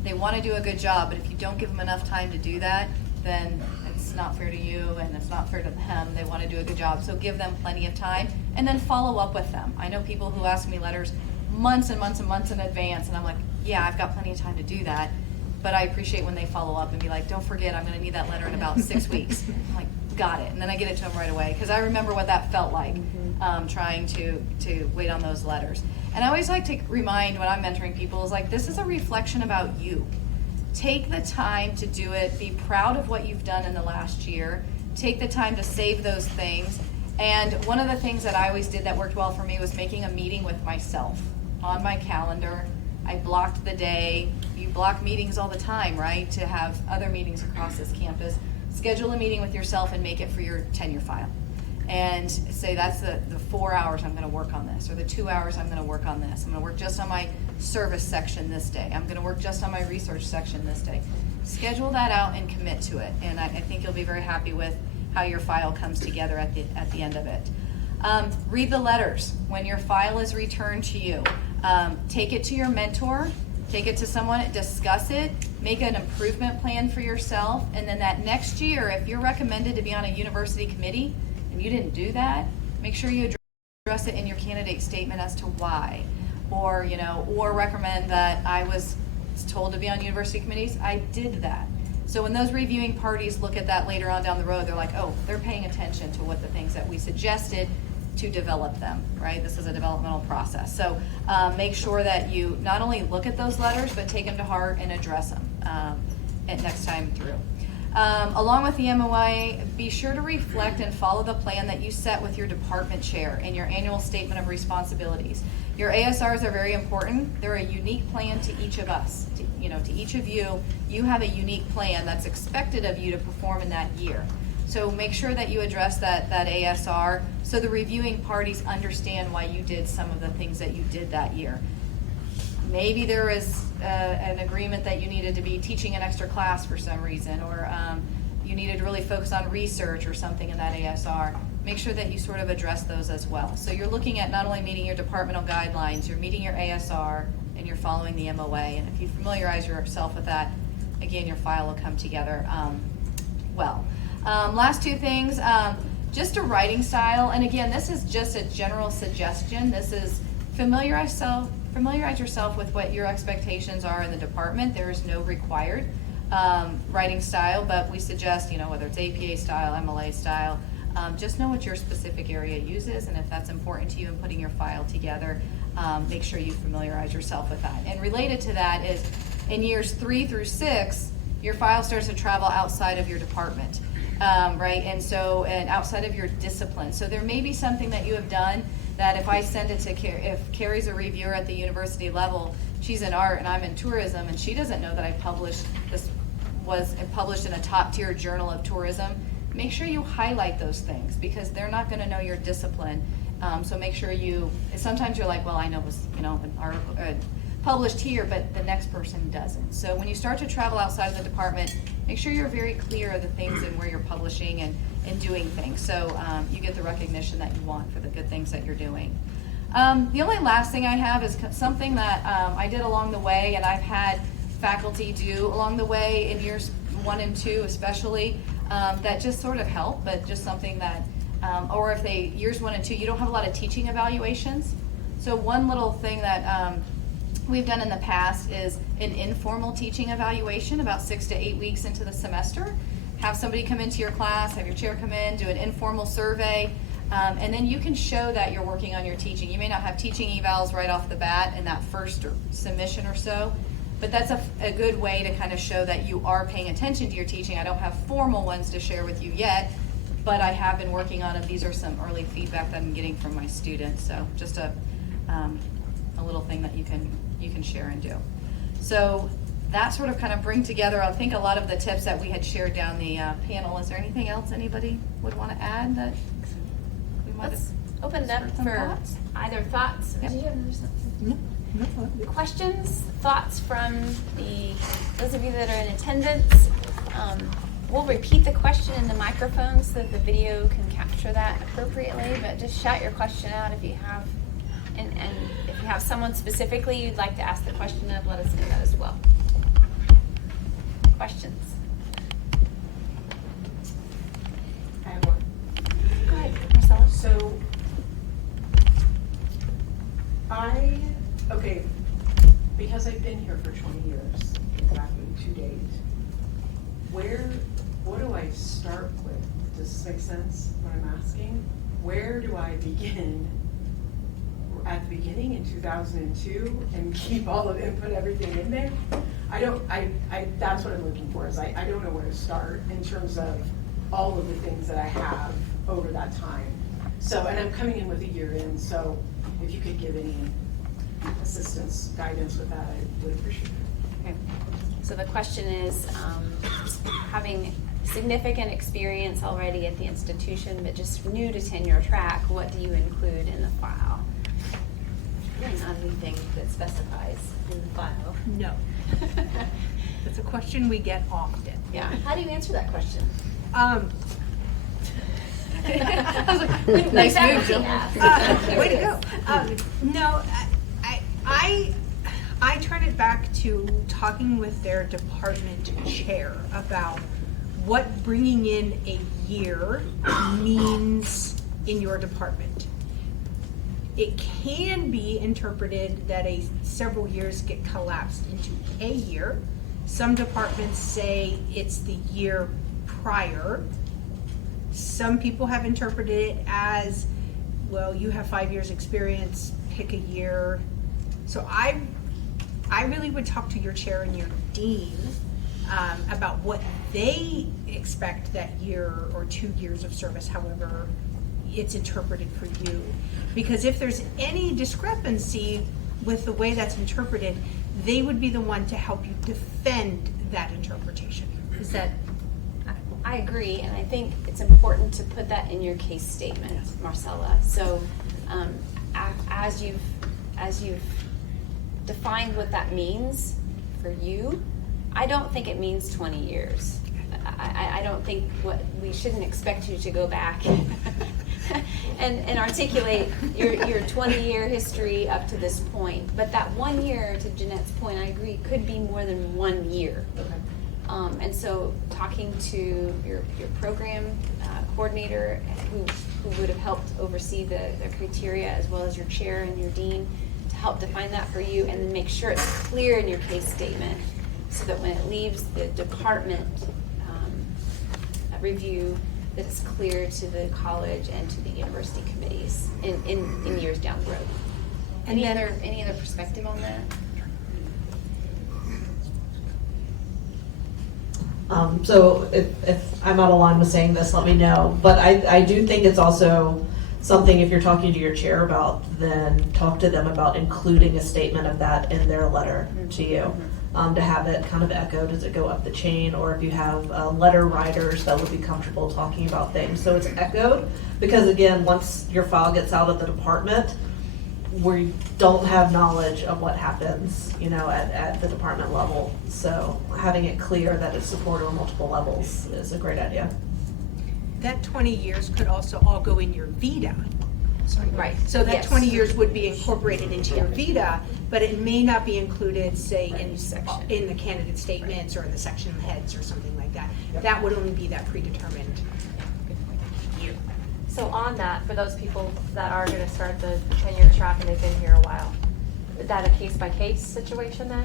They wanna do a good job, but if you don't give them enough time to do that, then it's not fair to you and it's not fair to them. They wanna do a good job, so give them plenty of time and then follow up with them. I know people who ask me letters months and months and months in advance, and I'm like, yeah, I've got plenty of time to do that. But I appreciate when they follow up and be like, don't forget, I'm gonna need that letter in about 6 weeks. I'm like, got it, and then I get it to them right away, because I remember what that felt like, trying to wait on those letters. And I always like to remind when I'm mentoring people is like, this is a reflection about you. Take the time to do it, be proud of what you've done in the last year, take the time to save those things. And one of the things that I always did that worked well for me was making a meeting with myself on my calendar. I blocked the day. You block meetings all the time, right? To have other meetings across this campus. Schedule a meeting with yourself and make it for your tenure file. And say that's the 4 hours I'm gonna work on this, or the 2 hours I'm gonna work on this. I'm gonna work just on my service section this day. I'm gonna work just on my research section this day. Schedule that out and commit to it. And I think you'll be very happy with how your file comes together at the end of it. Read the letters when your file is returned to you. Take it to your mentor, take it to someone, discuss it, make an improvement plan for yourself, and then that next year, if you're recommended to be on a university committee and you didn't do that, make sure you address it in your candidate statement as to why. Or, or recommend that I was told to be on university committees, I did that. So when those reviewing parties look at that later on down the road, they're like, oh, they're paying attention to what the things that we suggested to develop them, right? This is a developmental process. So make sure that you not only look at those letters, but take them to heart and address them next time through. Along with the MOA, be sure to reflect and follow the plan that you set with your department chair in your annual statement of responsibilities. Your ASRs are very important. They're a unique plan to each of us. To each of you, you have a unique plan that's expected of you to perform in that year. So make sure that you address that ASR so the reviewing parties understand why you did some of the things that you did that year. Maybe there is an agreement that you needed to be teaching an extra class for some reason, or you needed to really focus on research or something in that ASR. Make sure that you sort of address those as well. So you're looking at not only meeting your departmental guidelines, you're meeting your ASR, and you're following the MOA. And if you familiarize yourself with that, again, your file will come together well. Last two things, just a writing style. And again, this is just a general suggestion. This is familiarize yourself with what your expectations are in the department. There is no required writing style, but we suggest, whether it's APA style, MLA style, just know what your specific area uses, and if that's important to you in putting your file together, make sure you familiarize yourself with that. And related to that is, in years 3 through 6, your file starts to travel outside of your department, right? And outside of your discipline. So there may be something that you have done that if I send it to if Carrie's a reviewer at the university level, she's in art and I'm in tourism, and she doesn't know that I published this was published in a top tier journal of tourism, make sure you highlight those things because they're not going to know your discipline. So make sure sometimes you're like, well, I know it was, an article published here, but the next person doesn't. So when you start to travel outside of the department, make sure you're very clear of the things and where you're publishing and doing things. So you get the recognition that you want for the good things that you're doing. The only last thing I have is something that I did along the way, and I've had faculty do along the way in years 1 and 2 especially, that just sort of help, but just something that, or if years 1 and 2, you don't have a lot of teaching evaluations. So one little thing that we've done in the past is an informal teaching evaluation about 6 to 8 weeks into the semester. Have somebody come into your class, have your chair come in, do an informal survey, and then you can show that you're working on your teaching. You may not have teaching evals right off the bat in that first submission or so, but that's a good way to kind of show that you are paying attention to your teaching. I don't have formal ones to share with you yet, but I have been working on them. These are some early feedback that I'm getting from my students. So just a little thing that you can share and do. So that sort of kind of bring together, I think, a lot of the tips that we had shared down the panel. Is there anything else anybody would want to add that we might Let's open it up for either thoughts. Yep. Did you have something? Questions, thoughts from those of you that are in attendance? we'll repeat the question in the microphone so that the video can capture that appropriately, but just shout your question out if you have, and if you have someone specifically you'd like to ask the question of, let us know that as well. Questions? I have one. Go ahead, Marcella. So, because I've been here for 20 years, exactly 2 days, what do I start with? Does this make sense, what I'm asking? Where do I begin? At the beginning in 2002 and keep all of input, everything in there? That's what I'm looking for, is I don't know where to start in terms of all of the things that I have over that time. So, and I'm coming in with a year in, so if you could give any assistance, guidance with that, I would appreciate it. Okay. So the question is, having significant experience already at the institution, but just new to tenure track, what do you include in the file? Really not anything that specifies in the file. No. That's a question we get often. Yeah. How do you answer that question? I was like, Nice move, Jill. way to go. No, I turn it back to talking with their department chair about what bringing in a year means in your department. It can be interpreted that several years get collapsed into a year. Some departments say it's the year prior. Some people have interpreted it as, well, you have 5 years experience, pick a year. So I really would talk to your chair and your dean about what they expect that year or 2 years of service, however it's interpreted for you. Because if there's any discrepancy with the way that's interpreted, they would be the one to help you defend that interpretation. Is that? I agree, and I think it's important to put that in your case statement, Marcella. So, as you've defined what that means for you, I don't think it means 20 years. I don't think we shouldn't expect you to go back and articulate your 20-year history up to this point. But that 1 year, to Jeanette's point, I agree, could be more than 1 year. And so talking to your program coordinator who would have helped oversee the criteria, as well as your chair and your dean, to help define that for you, and then make sure it's clear in your case statement so that when it leaves the department review, that it's clear to the college and to the university committees in years down the road. Any other perspective on that? So if I'm out of line with saying this, let me know. But I do think it's also something, if you're talking to your chair about, then talk to them about including a statement of that in their letter to you, to have it kind of echoed as it go up the chain, or if you have letter writers that would be comfortable talking about things. So it's echoed, because again, once your file gets out of the department, we don't have knowledge of what happens, at the department level. So having it clear that it's supported on multiple levels is a great idea. That 20 years could also all go in your VITA. Right. So that Yes. 20 years would be incorporated into your VITA, but it may not be included, say, in the candidate statements or in the section heads or something like that. That would only be that predetermined year. So on that, for those people that are gonna start the tenure track and they've been here a while, is that a case-by-case situation then?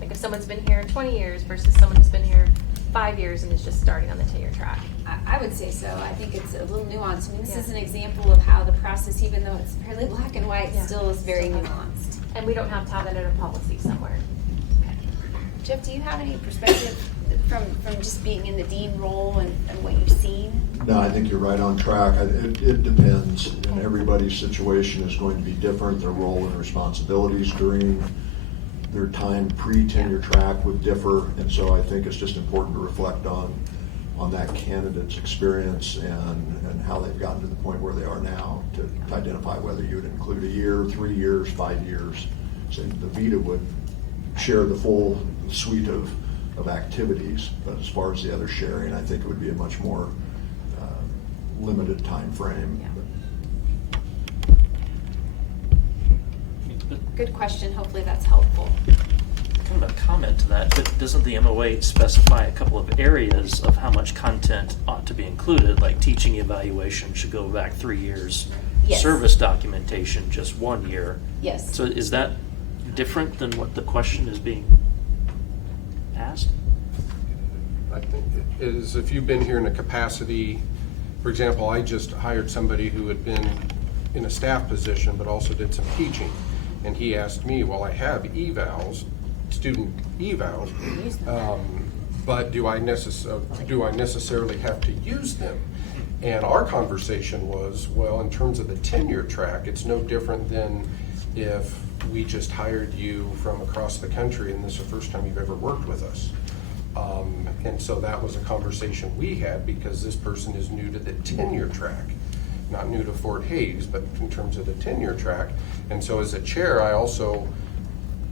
Like if someone's been here 20 years versus someone who's been here 5 years and is just starting on the tenure track? I would say so. I think it's a little nuanced. I mean, this Yeah. is an example of how the process, even though it's fairly black and white, Yeah. still is very nuanced. And we don't have to have that in a policy somewhere. Jeff, do you have any perspective from just being in the dean role and what you've seen? No, I think you're right on track. It depends, and everybody's situation is going to be different. Their role and responsibilities during their time pre-tenure track would differ, and so I think it's just important to reflect on that candidate's experience and how they've gotten to the point where they are now to identify whether you would include a year, 3 years, 5 years. So the VITA would share the full suite of of activities. But as far as the other sharing, I think it would be a much more limited time frame. Yeah. Good question, hopefully that's helpful. Kind of a comment to that, but doesn't the MOA specify a couple of areas of how much content ought to be included, like teaching evaluation should go back 3 years? Yes. Service documentation, just 1 year. Yes. So is that different than what the question is being asked? I think it is, if you've been here in a capacity, for example, I just hired somebody who had been in a staff position but also did some teaching. And he asked me, well, I have evals, student evals, but do I necessarily have to use them? And our conversation was, well, in terms of the tenure track, it's no different than if we just hired you from across the country and this is the first time you've ever worked with us. And so that was a conversation we had because this person is new to the tenure track, not new to Fort Hays, but in terms of the tenure track. And so as a chair, I also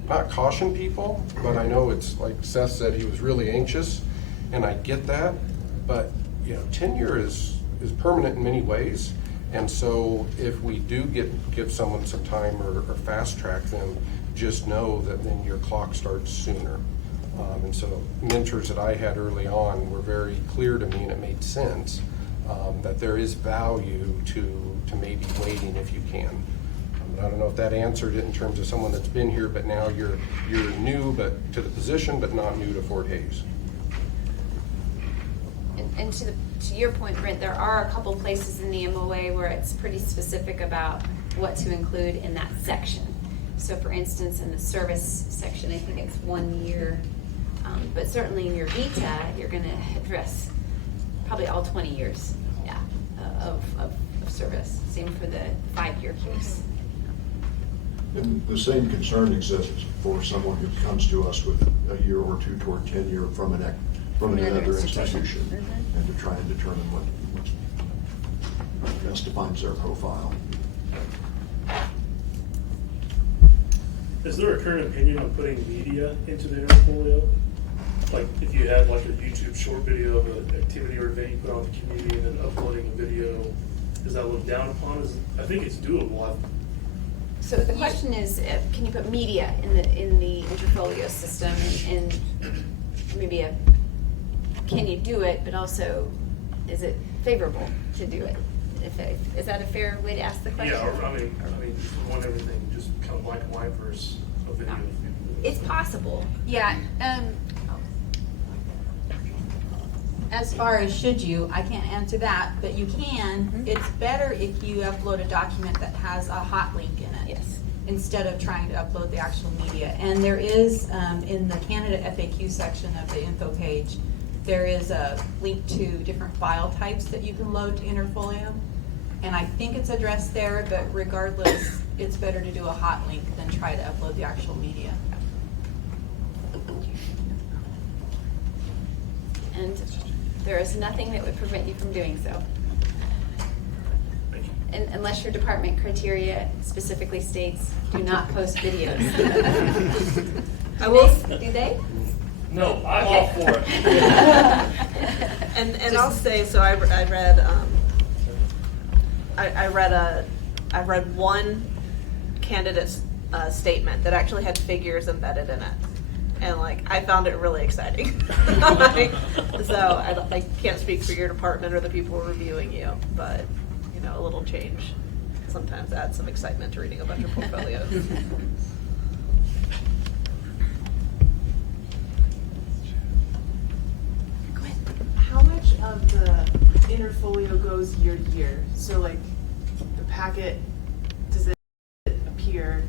not caution people, but I know it's like Seth said, he was really anxious, and I get that. But you know, tenure is permanent in many ways, and so if we do give someone some time or fast track them, just know that then your clock starts sooner. And so mentors that I had early on were very clear to me, and it made sense that there is value to maybe waiting if you can. I don't know if that answered it in terms of someone that's been here, but now you're new but to the position, but not new to Fort Hays. And to your point, Brent, there are a couple places in the MOA where it's pretty specific about what to include in that section. So for instance, in the service section, I think it's 1 year, but certainly in your vita, you're going to address probably all 20 years, yeah, of service. Same for the 5-year case. And the same concern exists for someone who comes to us with a year or two toward tenure from another institution, and to try and determine what best defines their profile. Is there a current opinion on putting media into the portfolio? Like if you had like a YouTube short video of an activity or event you put on the community and then uploading a video, is that looked down upon? I think it's doable. So the question is, can you put media in the Interfolio system, and maybe can you do it, but also is it favorable to do it? Is that a fair way to ask the question? Yeah, I mean, you want everything just kind of black and white versus a video. It's possible. Yeah, as far as should you, I can't answer that, but you can. Mm-hmm. It's better if you upload a document that has a hot link in it. Yes. Instead of trying to upload the actual media. And there is, in the candidate FAQ section of the info page, there is a link to different file types that you can load to Interfolio. And I think it's addressed there, but regardless, it's better to do a hot link than try to upload the actual media. And there is nothing that would prevent you from doing so. And unless your department criteria specifically states, do not post videos. I will. Do they? No, I'm all for it. And I'll say, so I read one candidate's statement that actually had figures embedded in it, and like I found it really exciting. So I can't speak for your department or the people reviewing you, but you know, a little change sometimes adds some excitement to reading a bunch of portfolios. How much of the Interfolio goes year to year? So like the packet, does it appear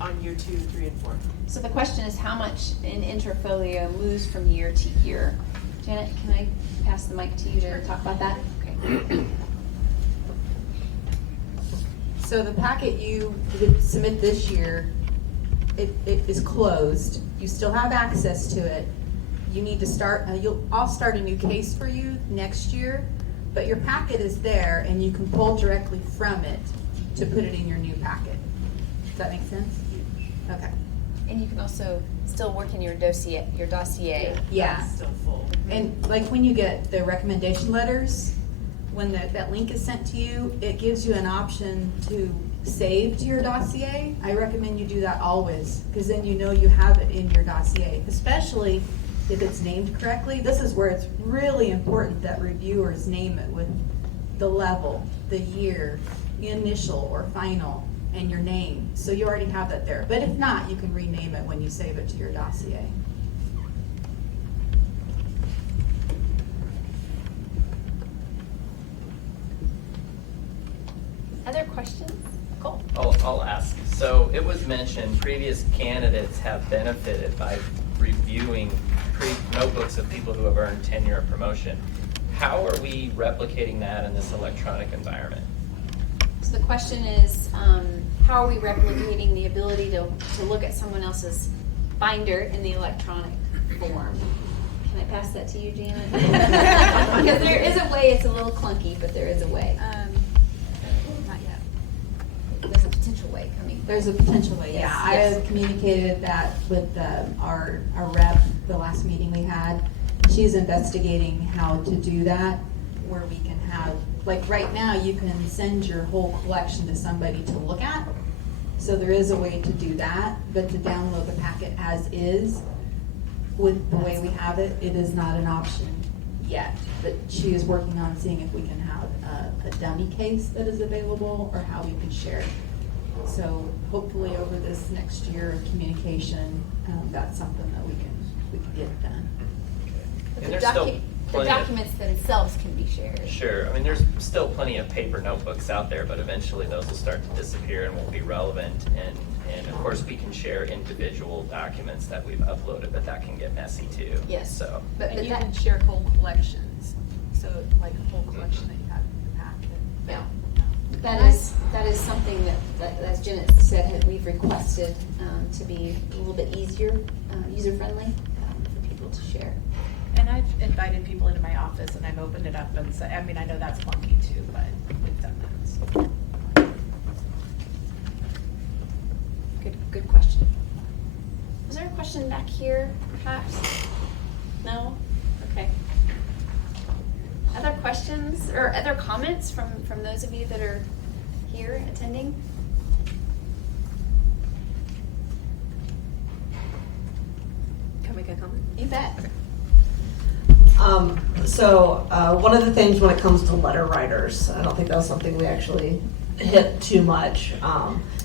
on year 2, 3, and 4? So the question is how much in Interfolio moves from year to year? Janet, can I pass the mic to you to talk about that? Okay. So the packet you submit this year, it is closed. You still have access to it. You need to start, I'll start a new case for you next year, but your packet is there and you can pull directly from it to put it in your new packet. Does that make sense? Okay. And you can also still work in your dossier. Yeah. That's still full. And like when you get the recommendation letters, when that link is sent to you, it gives you an option to save to your dossier. I recommend you do that always, because then you know you have it in your dossier, especially if it's named correctly. This is where it's really important that reviewers name it with the level, the year, the initial or final, and your name. So you already have that there. But if not, you can rename it when you save it to your dossier. Other questions? Cool. I'll ask. So it was mentioned previous candidates have benefited by reviewing notebooks of people who have earned tenure or promotion. How are we replicating that in this electronic environment? So the question is, how are we replicating the ability to look at someone else's binder in the electronic form? Can I pass that to you, Janet? Because there is a way. It's a little clunky, but there is a way. Not yet. There's a potential way coming. There's a potential way, yeah. Yes, I yes. have communicated that with our rep, the last meeting we had. She's investigating how to do that, where we can have, like right now, you can send your whole collection to somebody to look at. So there is a way to do that, but to download the packet as is, with the way we have it, it is not an option yet. But she is working on seeing if we can have a dummy case that is available, or how we could share it. So hopefully over this next year of communication, that's something that we can get done. And The there's still the plenty of- documents themselves can be shared. Sure. I mean, there's still plenty of paper notebooks out there, but eventually those will start to disappear and won't be relevant. And of course, we can share individual documents that we've uploaded, but that can get messy too. Yes. So. But And you that, can share whole collections, so like a whole collection that you have in your packet. yeah. That is something that, as Janet said, we've requested to be a little bit easier, user-friendly for people to share. And I've invited people into my office and I've opened it up and said, I mean, I know that's clunky too, but we've done that, so. Good question. Was there a question back here, perhaps? No? Okay. Other questions or other comments from those of you that are here attending? Can I make a comment? You bet. One of the things when it comes to letter writers, I don't think that was something we actually hit too much.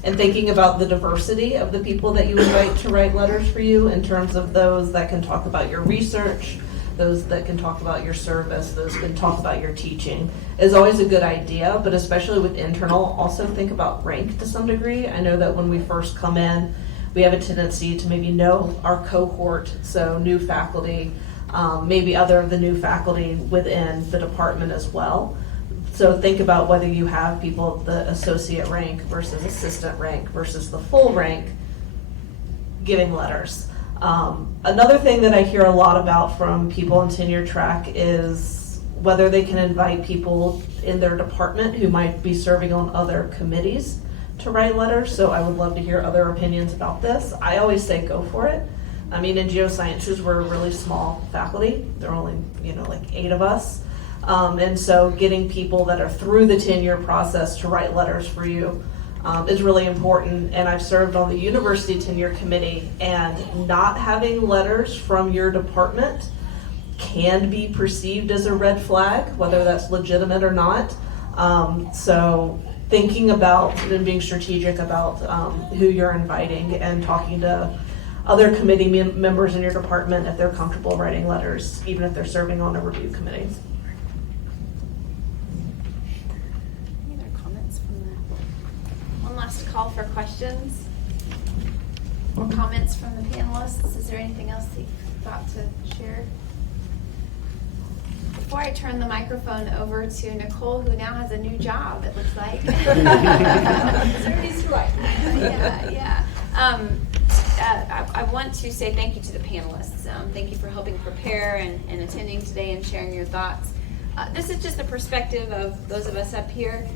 And thinking about the diversity of the people that you invite to write letters for you, in terms of those that can talk about your research, those that can talk about your service, those that can talk about your teaching, is always a good idea. But especially with internal, also think about rank to some degree. I know that when we first come in, we have a tendency to maybe know our cohort, so new faculty, maybe other of the new faculty within the department as well. So think about whether you have people at the associate rank versus assistant rank versus the full rank giving letters. Another thing that I hear a lot about from people on tenure track is whether they can invite people in their department who might be serving on other committees to write letters. So I would love to hear other opinions about this. I always say go for it. I mean, in geosciences, we're a really small faculty. There are only, like 8 of us. And so getting people that are through the tenure process to write letters for you is really important. And I've served on the university tenure committee, and not having letters from your department can be perceived as a red flag, whether that's legitimate or not. So thinking about and being strategic about who you're inviting, and talking to other committee members in your department if they're comfortable writing letters, even if they're serving on a review committee. Any other comments from one last call for questions? Or comments from the panelists? Is there anything else that you thought to share? Before I turn the microphone over to Nicole, who now has a new job, it looks like. Somebody's right. Yeah. I want to say thank you to the panelists. Thank you for helping prepare and attending today and sharing your thoughts. This is just a perspective of those of us up here.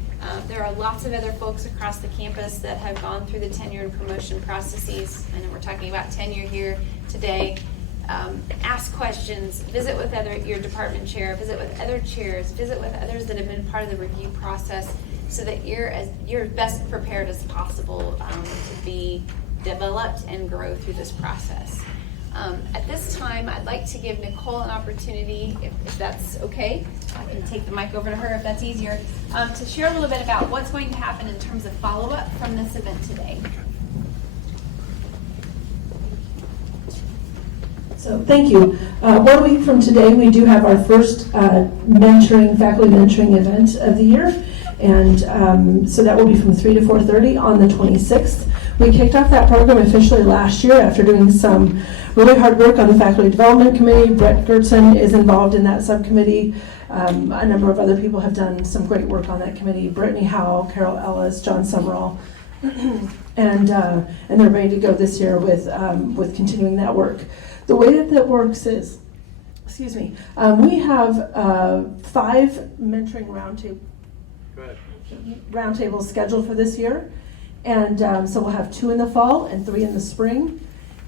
There are lots of other folks across the campus that have gone through the tenure and promotion processes. I know we're talking about tenure here today. Ask questions, visit with your department chair, visit with other chairs, visit with others that have been part of the review process so that you're best prepared as possible to be developed and grow through this process. At this time, I'd like to give Nicole an opportunity, if that's okay. I can take the mic over to her if that's easier, to share a little bit about what's going to happen in terms of follow-up from this event today. So thank you. 1 week from today, we do have our first faculty mentoring event of the year. And so that will be from 3 to 4:30 on the 26th. We kicked off that program officially last year after doing some really hard work on the Faculty Development Committee. Brett Gertson is involved in that subcommittee. A number of other people have done some great work on that committee. Brittany Howell, Carol Ellis, John Summerall. And they're ready to go this year with continuing that work. The way that works is, we have 5 mentoring roundtables scheduled for this year. And so we'll have 2 in the fall and 3 in the spring.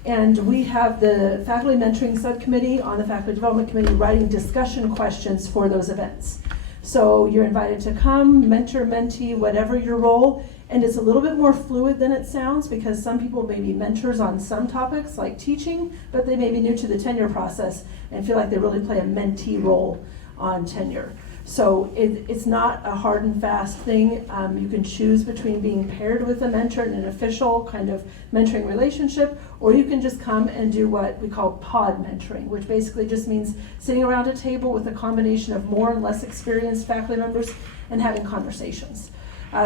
And we have the Faculty Mentoring Subcommittee on the Faculty Development Committee writing discussion questions for those events. So you're invited to come, mentor, mentee, whatever your role. And it's a little bit more fluid than it sounds because some people may be mentors on some topics like teaching, but they may be new to the tenure process and feel like they really play a mentee role on tenure. So it's not a hard and fast thing. You can choose between being paired with a mentor in an official kind of mentoring relationship, or you can just come and do what we call pod mentoring, which basically just means sitting around a table with a combination of more and less experienced faculty members and having conversations.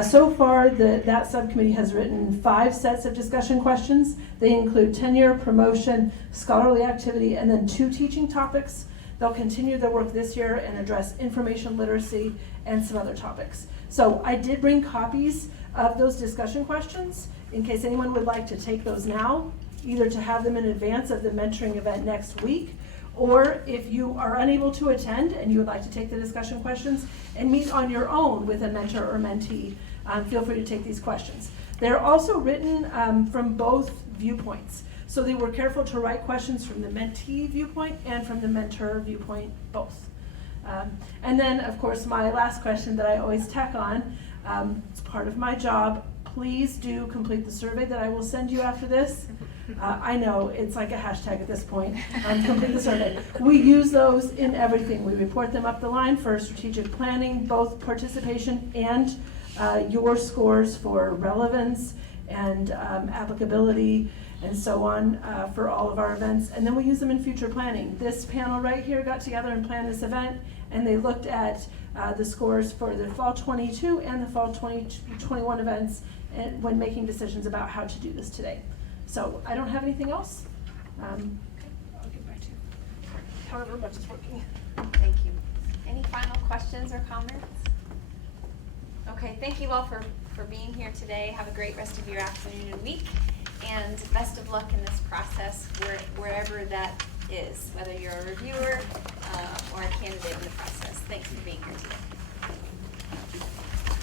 So far, that subcommittee has written 5 sets of discussion questions. They include tenure, promotion, scholarly activity, and then 2 teaching topics. They'll continue their work this year and address information literacy and some other topics. So I did bring copies of those discussion questions in case anyone would like to take those now, either to have them in advance of the mentoring event next week, or if you are unable to attend and you would like to take the discussion questions and meet on your own with a mentor or mentee, feel free to take these questions. They're also written from both viewpoints. So they were careful to write questions from the mentee viewpoint and from the mentor viewpoint, both. And then, of course, my last question that I always tack on, it's part of my job. Please do complete the survey that I will send you after this. I know, it's like a hashtag at this point, complete the survey. We use those in everything. We report them up the line for strategic planning, both participation and your scores for relevance and applicability and so on for all of our events. And then we use them in future planning. This panel right here got together and planned this event, and they looked at the scores for the fall 22 and the fall 2021 events and when making decisions about how to do this today. So I don't have anything else. I'll get back to you. However much is working. Thank you. Any final questions or comments? Okay, thank you all for being here today. Have a great rest of your afternoon and week. And best of luck in this process, wherever that is, whether you're a reviewer or a candidate in the process. Thanks for being here today.